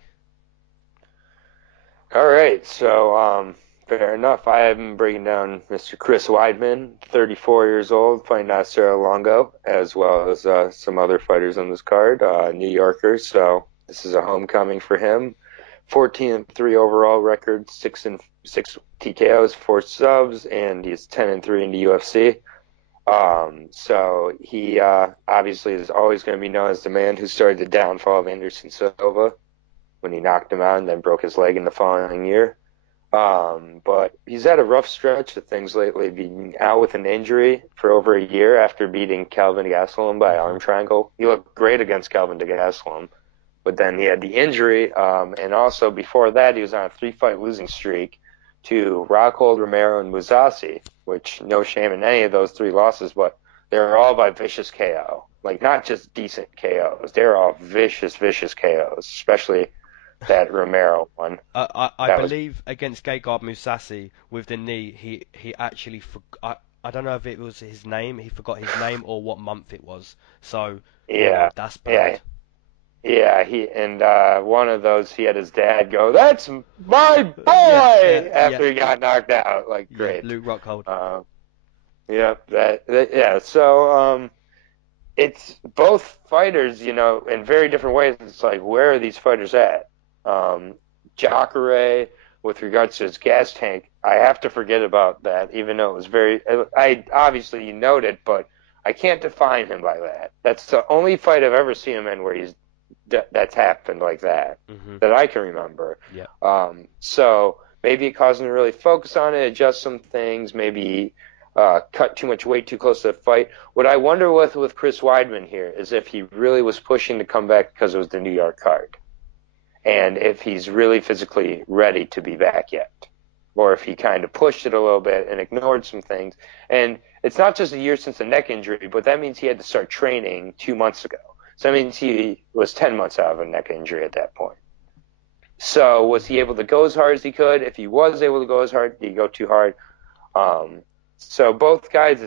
All right, so Fair enough. I am breaking down Mr. Chris Weidman, 34 years old, fighting Nasser Longo, as well as some other fighters on this card, New Yorkers. So this is a homecoming for him. 14-3 overall record, 6 TKOs, 4 subs, and he's 10-3 in the UFC. So he obviously is always going to be known as the man who started the downfall of Anderson Silva when he knocked him out and then broke his leg in the following year. But he's had a rough stretch of things lately, being out with an injury for over a year after beating Kelvin Gastelum by arm triangle. He looked great against Kelvin Gastelum, but then he had the injury, and also before that he was on a 3-fight losing streak to Rockhold, Romero, and Mousasi, which no shame in any of those 3 losses, but they're all by vicious KO. Like, not just decent KOs. They're all vicious, vicious KOs, especially that Romero one. I believe against Gegard Mousasi with the knee, he actually I don't know if it was his name. He forgot his name or what month it was. So yeah, that's bad. Yeah. One of those, he had his dad go, "That's my boy," after he got knocked out. Like, great. Luke Rockhold. So it's both fighters, in very different ways. It's like, where are these fighters at? Jacare, with regards to his gas tank, I have to forget about that, even though it was obviously you noted, but I can't define him by that. That's the only fight I've ever seen him in where that's happened like that, that I can remember. Yeah. So maybe it caused him to really focus on it, adjust some things, maybe cut too much weight too close to the fight. What I wonder with Chris Weidman here is if he really was pushing to come back because it was the New York card, and if he's really physically ready to be back yet, or if he kind of pushed it a little bit and ignored some things. And it's not just a year since the neck injury, but that means he had to start training 2 months ago. So that means he was 10 months out of a neck injury at that point. So was he able to go as hard as he could? If he was able to go as hard, did he go too hard? So both guys,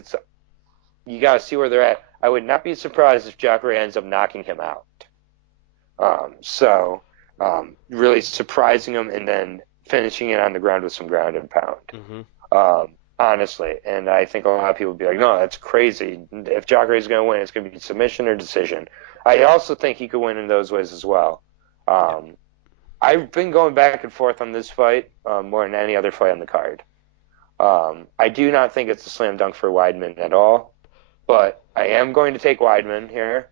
you got to see where they're at. I would not be surprised if Jacare ends up knocking him out. Really surprising him and then finishing it on the ground with some ground and pound. Honestly. And I think a lot of people would be like, no, that's crazy. If Jacare is going to win, it's going to be submission or decision. I also think he could win in those ways as well. I've been going back and forth on this fight more than any other fight on the card. I do not think it's a slam dunk for Weidman at all, but I am going to take Weidman here,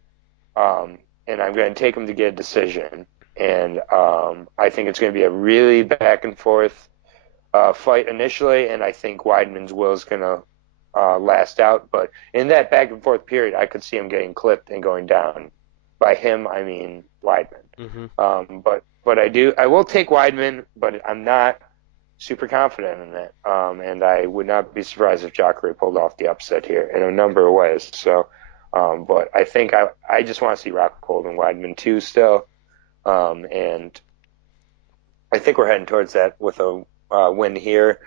and I'm going to take him to get a decision. And I think it's going to be a really back and forth fight initially, and I think Weidman's will is going to last out. But in that back and forth period, I could see him getting clipped and going down. By him, I mean Weidman. But I will take Weidman, but I'm not super confident in it. And I would not be surprised if Jacare pulled off the upset here in a number of ways. So, but I think I just want to see Rockhold and Weidman too still. And I think we're heading towards that with a win here.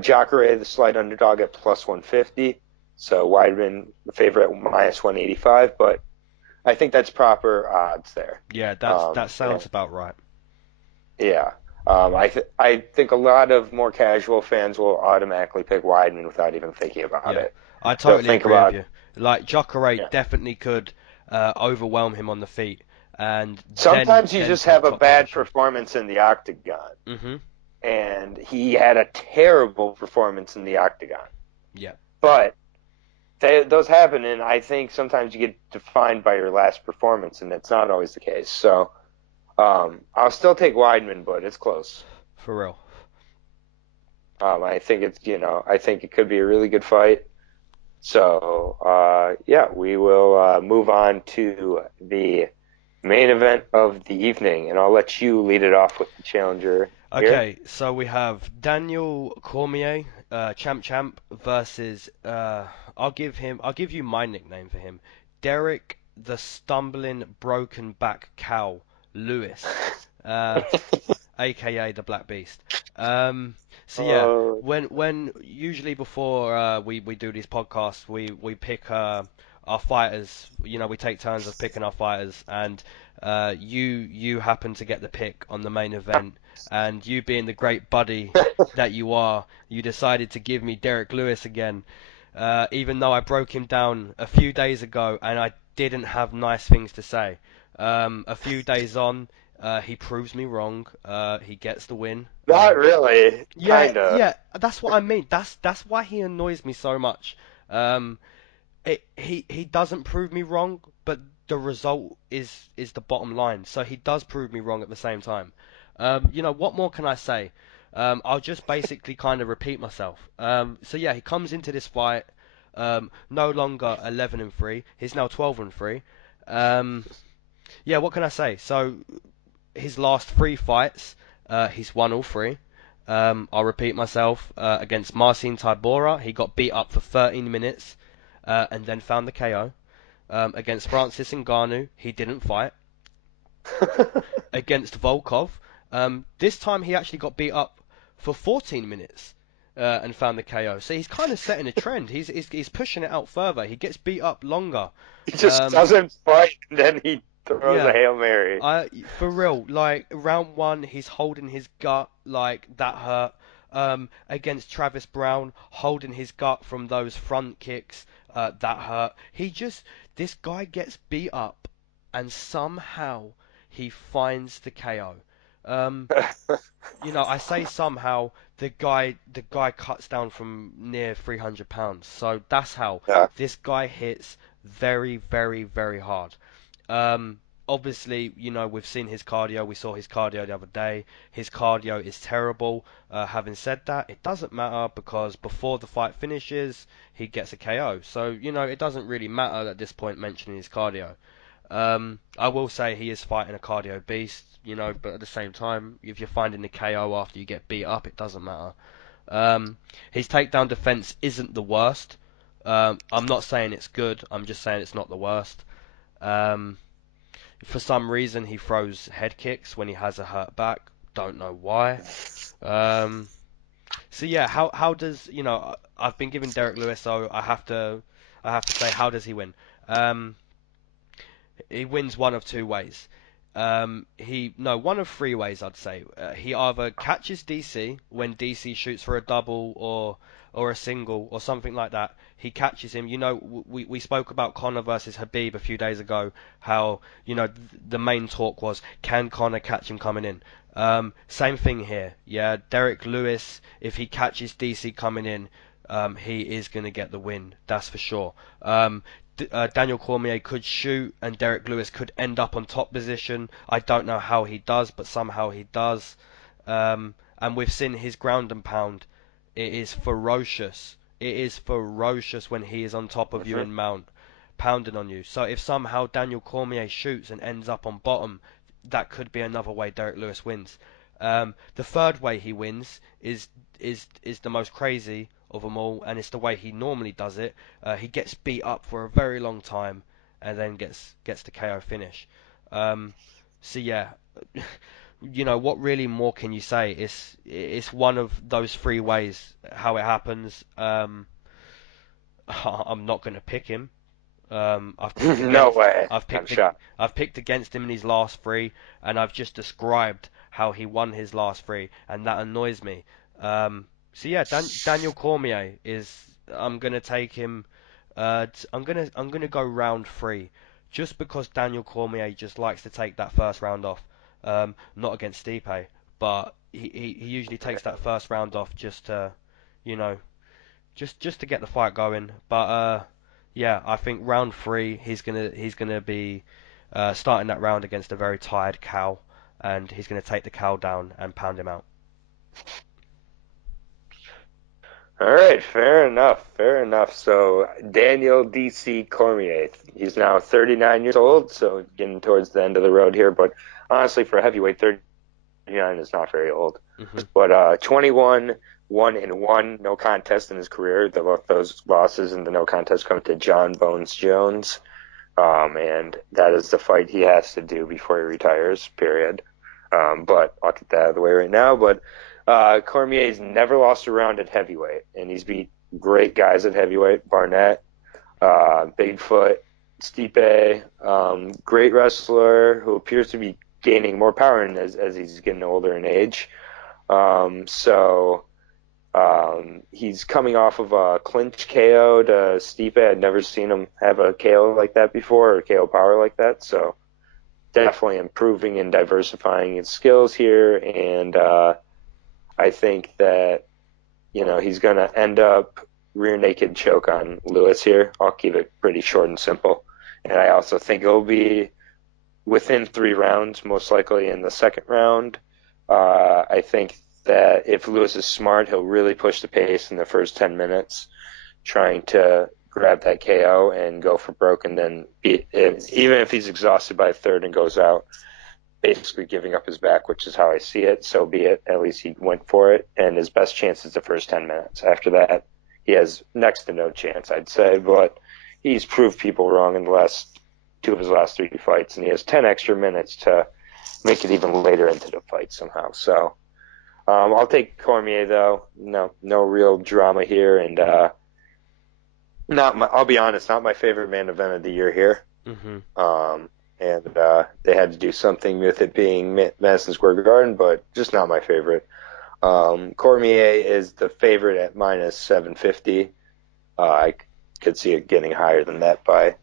Jacare, the slight underdog at plus 150. So Weidman, the favorite at minus 185. But I think that's proper odds there. Yeah, that sounds about right. Yeah. I think a lot of more casual fans will automatically pick Weidman without even thinking about it. I totally agree with you. Like, Jacare definitely could overwhelm him on the feet. And sometimes you just have a bad performance in the octagon. And he had a terrible performance in the octagon. Yeah. But those happen, and I think sometimes you get defined by your last performance, and that's not always the case. So I'll still take Weidman, but it's close. For real. I think I think it could be a really good fight. So we will move on to the main event of the evening, and I'll let you lead it off with the challenger. Okay, so we have Daniel Cormier, champ, versus I'll give you my nickname for him, Derek the Stumbling Broken Back Cow Lewis, aka the Black Beast. When usually before we do these podcasts, we pick our our fighters, we take turns of picking our fighters, and you happen to get the pick on the main event, and you being the great buddy that you are, you decided to give me Derek Lewis again, even though I broke him down a few days ago and I didn't have nice things to say. A few days on, he proves me wrong. He gets the win. Not really. Yeah, Kinda. yeah, that's what I mean. That's why he annoys me so much. Um, he doesn't prove me wrong, but the result is the bottom line. So he does prove me wrong at the same time. What more can I say? I'll just basically kind of repeat myself. So yeah, he comes into this fight, no longer 11-3. He's now 12-3. Yeah, what can I say? So his last three fights, he's won all three. I'll repeat myself. Against Marcin Tybura, he got beat up for 13 minutes and then found the KO. Against Francis Ngannou, he didn't fight. Against Volkov, this time he actually got beat up for 14 minutes and found the KO. So he's kind of setting a trend. He's pushing it out further. He gets beat up longer. He just doesn't fight, and then he throws a Hail Mary. For real, like round one, he's holding his gut, like that hurt. Against Travis Brown, holding his gut from those front kicks, that hurt. This guy gets beat up, and somehow he finds the KO. I say somehow the guy cuts down from near 300 pounds. So that's how this guy hits very, very, very hard. Obviously, we've seen his cardio. We saw his cardio the other day. His cardio is terrible. Having said that, it doesn't matter because before the fight finishes, he gets a KO. So, it doesn't really matter at this point mentioning his cardio. I will say he is fighting a cardio beast, but at the same time, if you're finding the KO after you get beat up, it doesn't matter. His takedown defense isn't the worst. I'm not saying it's good. I'm just saying it's not the worst. For some reason, he throws head kicks when he has a hurt back. Don't know why. So yeah, how does I've been giving Derek Lewis, so I have to say, how does he win? He wins one of two ways. One of three ways, I'd say. He either catches DC when DC shoots for a double or a single or something like that. He catches him. We spoke about Conor versus Khabib a few days ago. How the main talk was, can Conor catch him coming in? Same thing here. Yeah, Derek Lewis, if he catches DC coming in, he is going to get the win. That's for sure. Daniel Cormier could shoot, and Derek Lewis could end up on top position. I don't know how he does, but somehow he does. And we've seen his ground and pound. It is ferocious. It is ferocious when he is on top of you in mount, pounding on you. So if somehow Daniel Cormier shoots and ends up on bottom, that could be another way Derek Lewis wins. The third way he wins is the most crazy of them all, and it's the way he normally does it. He gets beat up for a very long time and then gets the KO finish. So yeah, what really more can you say? It's one of those three ways how it happens. I'm not going to pick him. No way. I've picked against him in his last three, and I've just described how he won his last three, and that annoys me. So yeah, Daniel Cormier is. I'm gonna take him. I'm gonna go round three, just because Daniel Cormier just likes to take that first round off. Not against Stipe, but he usually takes that first round off just to, just to get the fight going. But yeah, I think round three he's gonna be starting that round against a very tired cow, and he's gonna take the cow down and pound him out. All right, fair enough. So Daniel DC Cormier, he's now 39 years old, so getting towards the end of the road here. But honestly, for a heavyweight, 39 is not very old. Mm-hmm. But 21, 1-1, no contest in his career. Those losses in the no contest come to John Bones Jones, and that is the fight he has to do before he retires. Period. But I'll get that out of the way right now. But Cormier's never lost a round at heavyweight, and he's beat great guys at heavyweight. Barnett, Bigfoot, Stipe, great wrestler who appears to be gaining more power as he's getting older in age. He's coming off of a clinch KO to Stipe. I'd never seen him have a KO like that before, or KO power like that. So definitely improving and diversifying his skills here. And I think that, he's going to end up rear naked choke on Lewis here. I'll keep it pretty short and simple. And I also think it'll be within 3 rounds, most likely in the second round. I think that if Lewis is smart, he'll really push the pace in the first 10 minutes, trying to grab that KO and go for broke, and then even if he's exhausted by third and goes out, basically giving up his back, which is how I see it, so be it. At least he went for it, and his best chance is the first 10 minutes. After that, he has next to no chance, I'd say, but he's proved people wrong in the last 2 of his last 3 fights, and he has 10 extra minutes to make it even later into the fight somehow. So I'll take Cormier, though. No real drama here, and I'll be honest, not my favorite main event of the year here. Mm-hmm. And they had to do something with it being Madison Square Garden, but just not my favorite. Cormier is the favorite at minus 750. I could see it getting higher than that by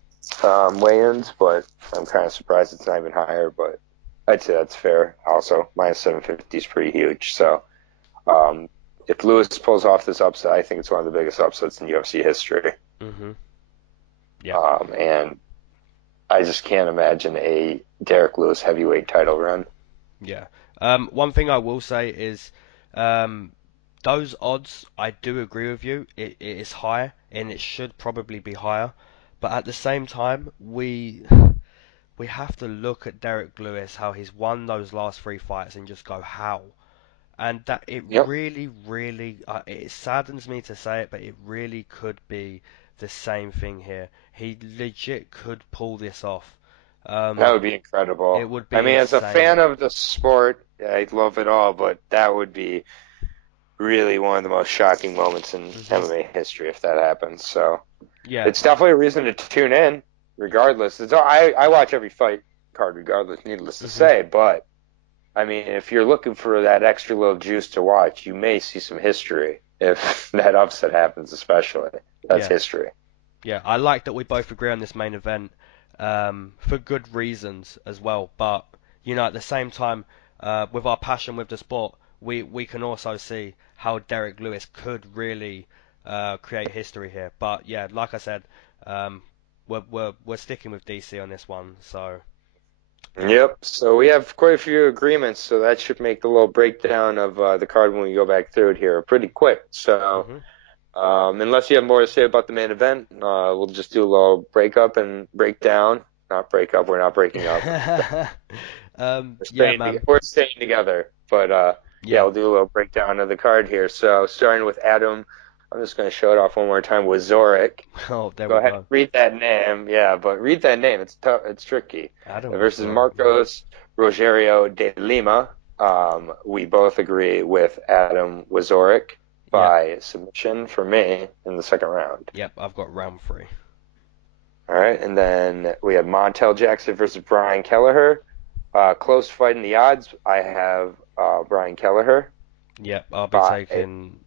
weigh-ins, but I'm kind of surprised it's not even higher, but I'd say that's fair. Also, minus 750 is pretty huge. So if Lewis pulls off this upset, I think it's one of the biggest upsets in UFC history. Mm-hmm. Yeah. And I just can't imagine a Derek Lewis heavyweight title run. Yeah. One thing I will say is those odds, I do agree with you. It is high, and it should probably be higher. But at the same time, we have to look at Derek Lewis, how he's won those last 3 fights, and just go, how? And that it Yep. really, really, it saddens me to say it, but it really could be the same thing here. He legit could pull this off. That would be incredible. It would I be mean, as a insane. fan of the sport, I love it all, but that would be really one of the most shocking moments in MMA history if that happens. So Yeah. it's definitely a reason to tune in, regardless. I watch every fight card regardless, needless to say, but I mean, if you're looking for that extra little juice to watch, you may see some history if that upset happens, especially. That's history. Yeah, I like that we both agree on this main event for good reasons as well. But, at the same time, with our passion with the sport, we can also see how Derek Lewis could really create history here. But, yeah, like I said, we're sticking with DC on this one. So. Yep. So we have quite a few agreements, so that should make the little breakdown of the card when we go back through it here pretty quick. So unless you have more to say about the main event, we'll just do a little breakup and breakdown. Not breakup. We're not breaking up. We're staying together. But we'll do a little breakdown of the card here. So starting with Adam. I'm just going to show it off one more time. Wieczorek. Oh, there go we ahead, go. Read that name. Yeah, but read that name. It's tough. It's tricky. Adam versus Wieczorek. Marcos Rogerio de Lima. We both agree with Adam Wieczorek by submission for me in the second round. Yep, I've got round 3. All right, and then we have Montel Jackson versus Brian Kelleher. Close fight in the odds. I have Brian Kelleher. Yep, I'll be taking...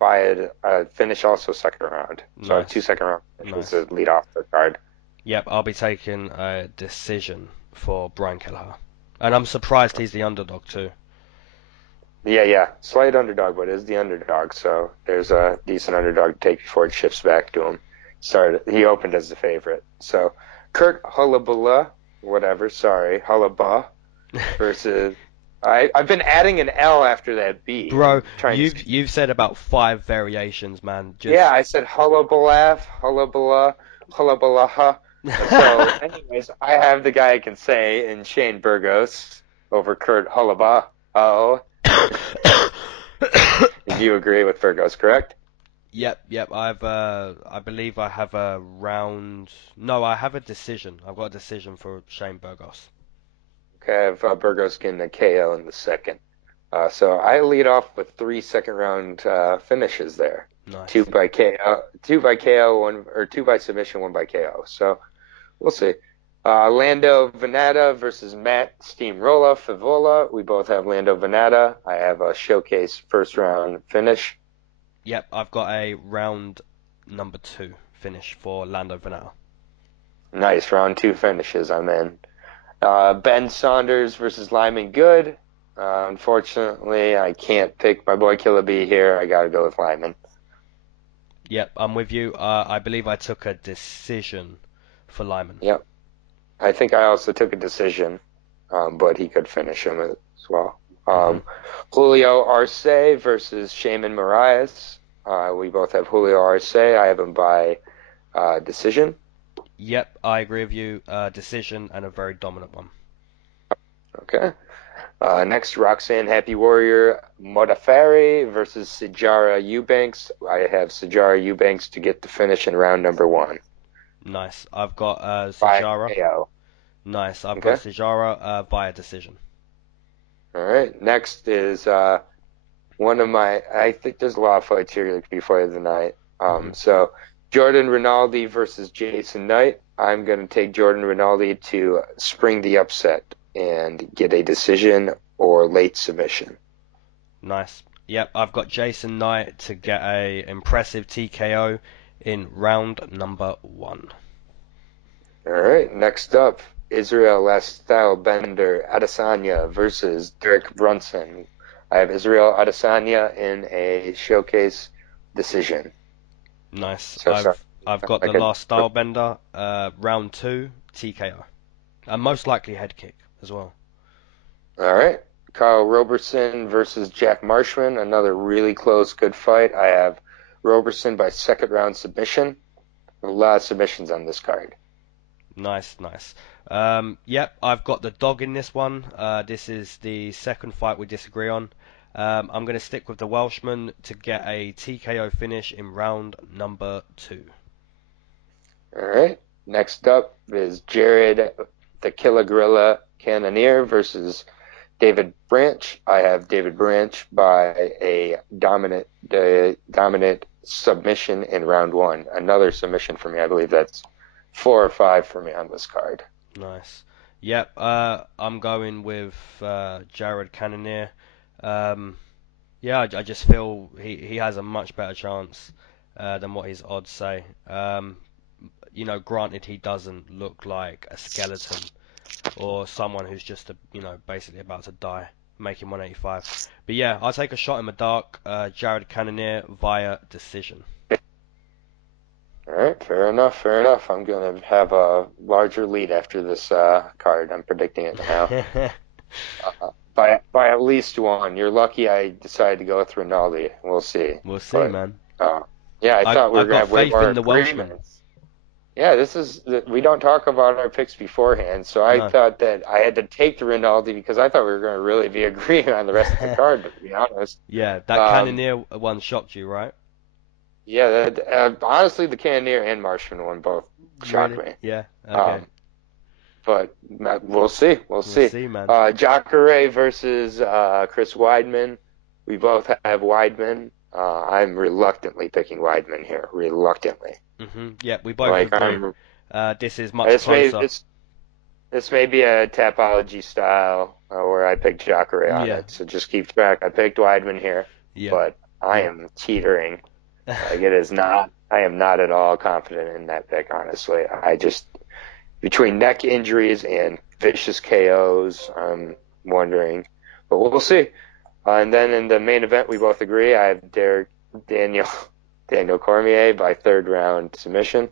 by a finish also second round. So I have 2 second round finishes to lead off the card. Yep, I'll be taking a decision for Brian Kelleher. And I'm surprised he's the underdog too. Yeah. Slight underdog, but is the underdog. So there's a decent underdog to take before it shifts back to him. He opened as the favorite. So Kurt Holobaugh, Holobaugh versus... I've been adding an L after that B. Bro, you've said about 5 variations, man. Yeah, I said Holobaugh, Holobaugh. So, anyways, I have the guy I can say in Shane Burgos over Kurt Holobaugh. Oh. You agree with Burgos, correct? Yep. I believe I have a round... No, I have a decision. I've got a decision for Shane Burgos. Okay, I have Burgos getting a KO in the second. So I lead off with 3 second round finishes there. two Nice. by KO, two by KO, one or two by submission, one by KO. So we'll see. Lando Vanatta versus Matt Steamrolla Frevola. We both have Lando Vanatta. I have a showcase first round finish. Yep, I've got a round number 2 finish for Lando Vanatta. Nice round 2 finishes. I'm in. Ben Saunders versus Lyman Good. Unfortunately, I can't pick my boy Killer B here. I gotta go with Lyman. Yep, I'm with you. I believe I took a decision for Lyman. Yep. I think I also took a decision, but he could finish him as well. hmm Julio Arce versus Sheymon Moraes. We both have Julio Arce. I have him by decision. Yep, I agree with you. Decision and a very dominant one. Okay. Next, Roxanne Happy Warrior Modafari versus Sijara Eubanks. I have Sijara Eubanks to get the finish in round number 1 Nice. I've got by Sijara. KO. Nice. I've got Okay. Sijara via decision. All right. Next is one of my. I think there's a lot of fights here that could be fight of the night. hmm So Jordan Rinaldi versus Jason Knight. I'm going to take Jordan Rinaldi to spring the upset and get a decision or late submission. Nice. Yep, I've got Jason Knight to get a impressive TKO in round number 1. All right. Next up, Israel Last Style Bender Adesanya versus Derek Brunson. I have Israel Adesanya in a showcase decision. Nice. So sorry. I've got the Like a, last style bender, round 2 TKO, and most likely head kick as well. all right. Kyle Roberson versus Jack Marshman. Another really close, good fight. I have Roberson by second round submission. A lot of submissions on this card. Nice, nice. Yep, I've got the dog in this one. This is the second fight we disagree on. I'm going to stick with the Welshman to get a TKO finish in round number 2. All right. Next up is Jared the Killer Gorilla Cannonier versus David Branch. I have David Branch by a dominant submission in round 1. Another submission for me. I believe that's 4 or 5 for me on this card. Nice. Yep, I'm going with Jared Cannonier. Yeah, I just feel he has a much better chance than what his odds say. Granted, he doesn't look like a skeleton or someone who's just basically about to die, making 185. But yeah, I'll take a shot in the dark. Jared Cannonier via decision. All right, fair enough, fair enough. I'm going to have a larger lead after this card. I'm predicting it now. By at least 1. You're lucky I decided to go with Rinaldi. We'll see. We'll see, But man. yeah, I thought we I were going to got have way faith more in the Welshman. agreements. Yeah, we don't talk about our picks beforehand, so I No. thought that I had to take the Rinaldi because I thought we were going to really be agreeing on the rest of the card, to be honest. Yeah, that Cannonier one shocked you, right? Yeah, honestly, the Cannonier and Marshman one both shocked Really? me. Yeah. Okay. But we'll see. We'll see. see, man. Jacare versus Chris Weidman. We both have Weidman. I'm reluctantly picking Weidman here. Reluctantly. Yeah, we both agree. This is much This may closer. this may be a Tapology style where I picked Jacare on Yeah. it. So just keep track. I picked Weidman here, Yeah. but I am teetering. Like it is not. I am not at all confident in that pick. Honestly, I just between neck injuries and vicious KOs, I'm wondering. But we'll see. And then in the main event, we both agree. I have Daniel Cormier by third round submission.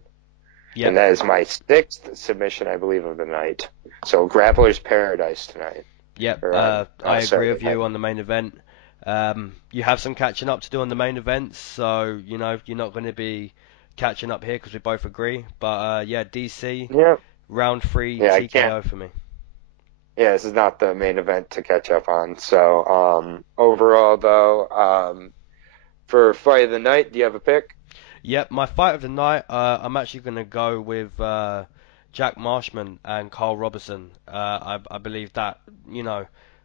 Yep. And that is my 6th submission, I believe, of the night. So Grappler's Paradise tonight. Yep. On I agree Saturday with you night. on the main event. You have some catching up to do on the main event, so you're not going to be catching up here because we both agree. But yeah, DC Yeah. round 3 Yeah, I TKO can't. for me. Yeah, this is not the main event to catch up on. So overall, though, for fight of the night, do you have a pick? Yep, my fight of the night, I'm actually going to go with Jack Marshman and Carl Roberson. I believe that,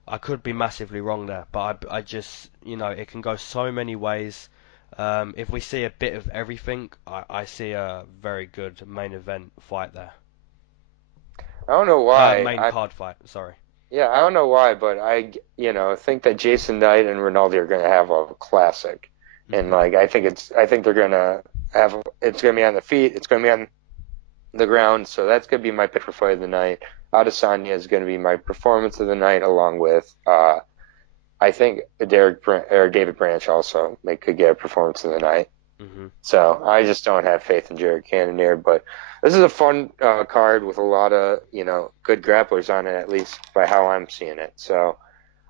I could be massively wrong there, but I just, it can go so many ways. If we see a bit of everything, I see a very good main event fight there. I don't know why. Main card fight, sorry. Yeah, I don't know why, but think that Jason Knight and Rinaldi are going to have a classic, and Hmm. I think they're going to it's going to be on the feet, it's going to be on the ground, so that's going to be my pick for fight of the night. Adesanya is going to be my performance of the night, along with I think David Branch also could get a performance of the night. Hmm. So I just don't have faith in Jared Cannonier, but this is a fun card with a lot of good grapplers on it, at least by how I'm seeing it. So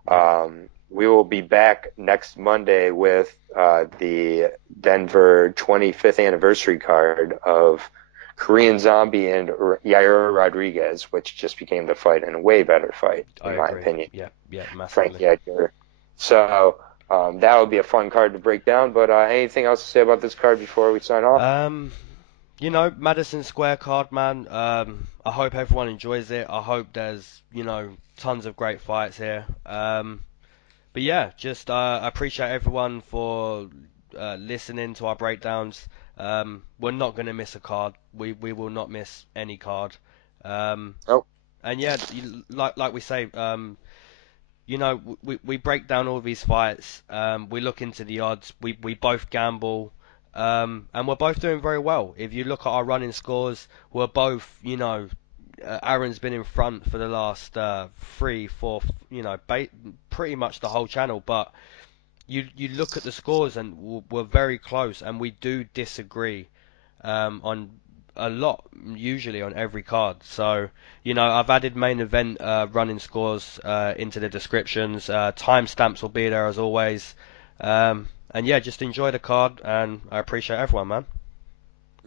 Yeah. we will be back next Monday with the Denver 25th anniversary card of Korean Zombie and Yair Rodriguez, which just became the fight and a way better fight I in my agree. opinion. Yeah, yeah, massively. Frankie Edgar. So that would be a fun card to break down. But anything else to say about this card before we sign off? Um, Madison Square Card, man. I hope everyone enjoys it. I hope there's, tons of great fights here. But yeah, just I appreciate everyone for listening to our breakdowns. We're not gonna miss a card. We will not miss any card. Um, Oh, and yeah, like we say, we break down all these fights. We look into the odds. We both gamble. And we're both doing very well. If you look at our running scores, we're both, Aaron's been in front for the last 3, 4, pretty much the whole channel. But you look at the scores and we're very close, and we do disagree on a lot, usually on every card. So, I've added main event running scores into the descriptions. Timestamps will be there as always. And yeah, just enjoy the card, and I appreciate everyone, man.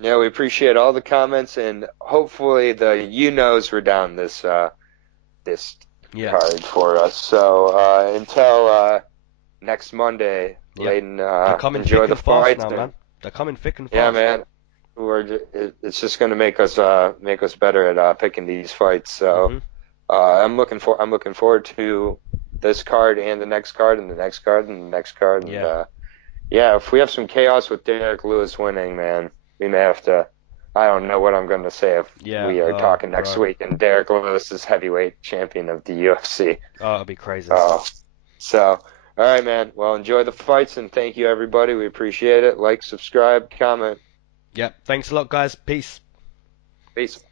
yeah, we appreciate all the comments, and hopefully the knows were down this Yeah, card for us. So until next Monday, yeah. Leyton, They're coming enjoy thick the and fast fights, now, and man. They're coming thick and yeah, fast. man, it's just going to make us better at picking these fights. So Mhm. I'm looking forward to this card and the next card and the next card and the next card, and Yeah. yeah, if we have some chaos with Derek Lewis winning, man, we may have to. I don't know what I'm going to say if Yeah. we are Oh, talking next bro. week and Derek Lewis is heavyweight champion of the UFC. Oh, it'll be crazy. Oh, so, all right, man. Well, enjoy the fights and thank you, everybody. We appreciate it. Like, subscribe, comment. Yep. Thanks a lot, guys. Peace. Peace.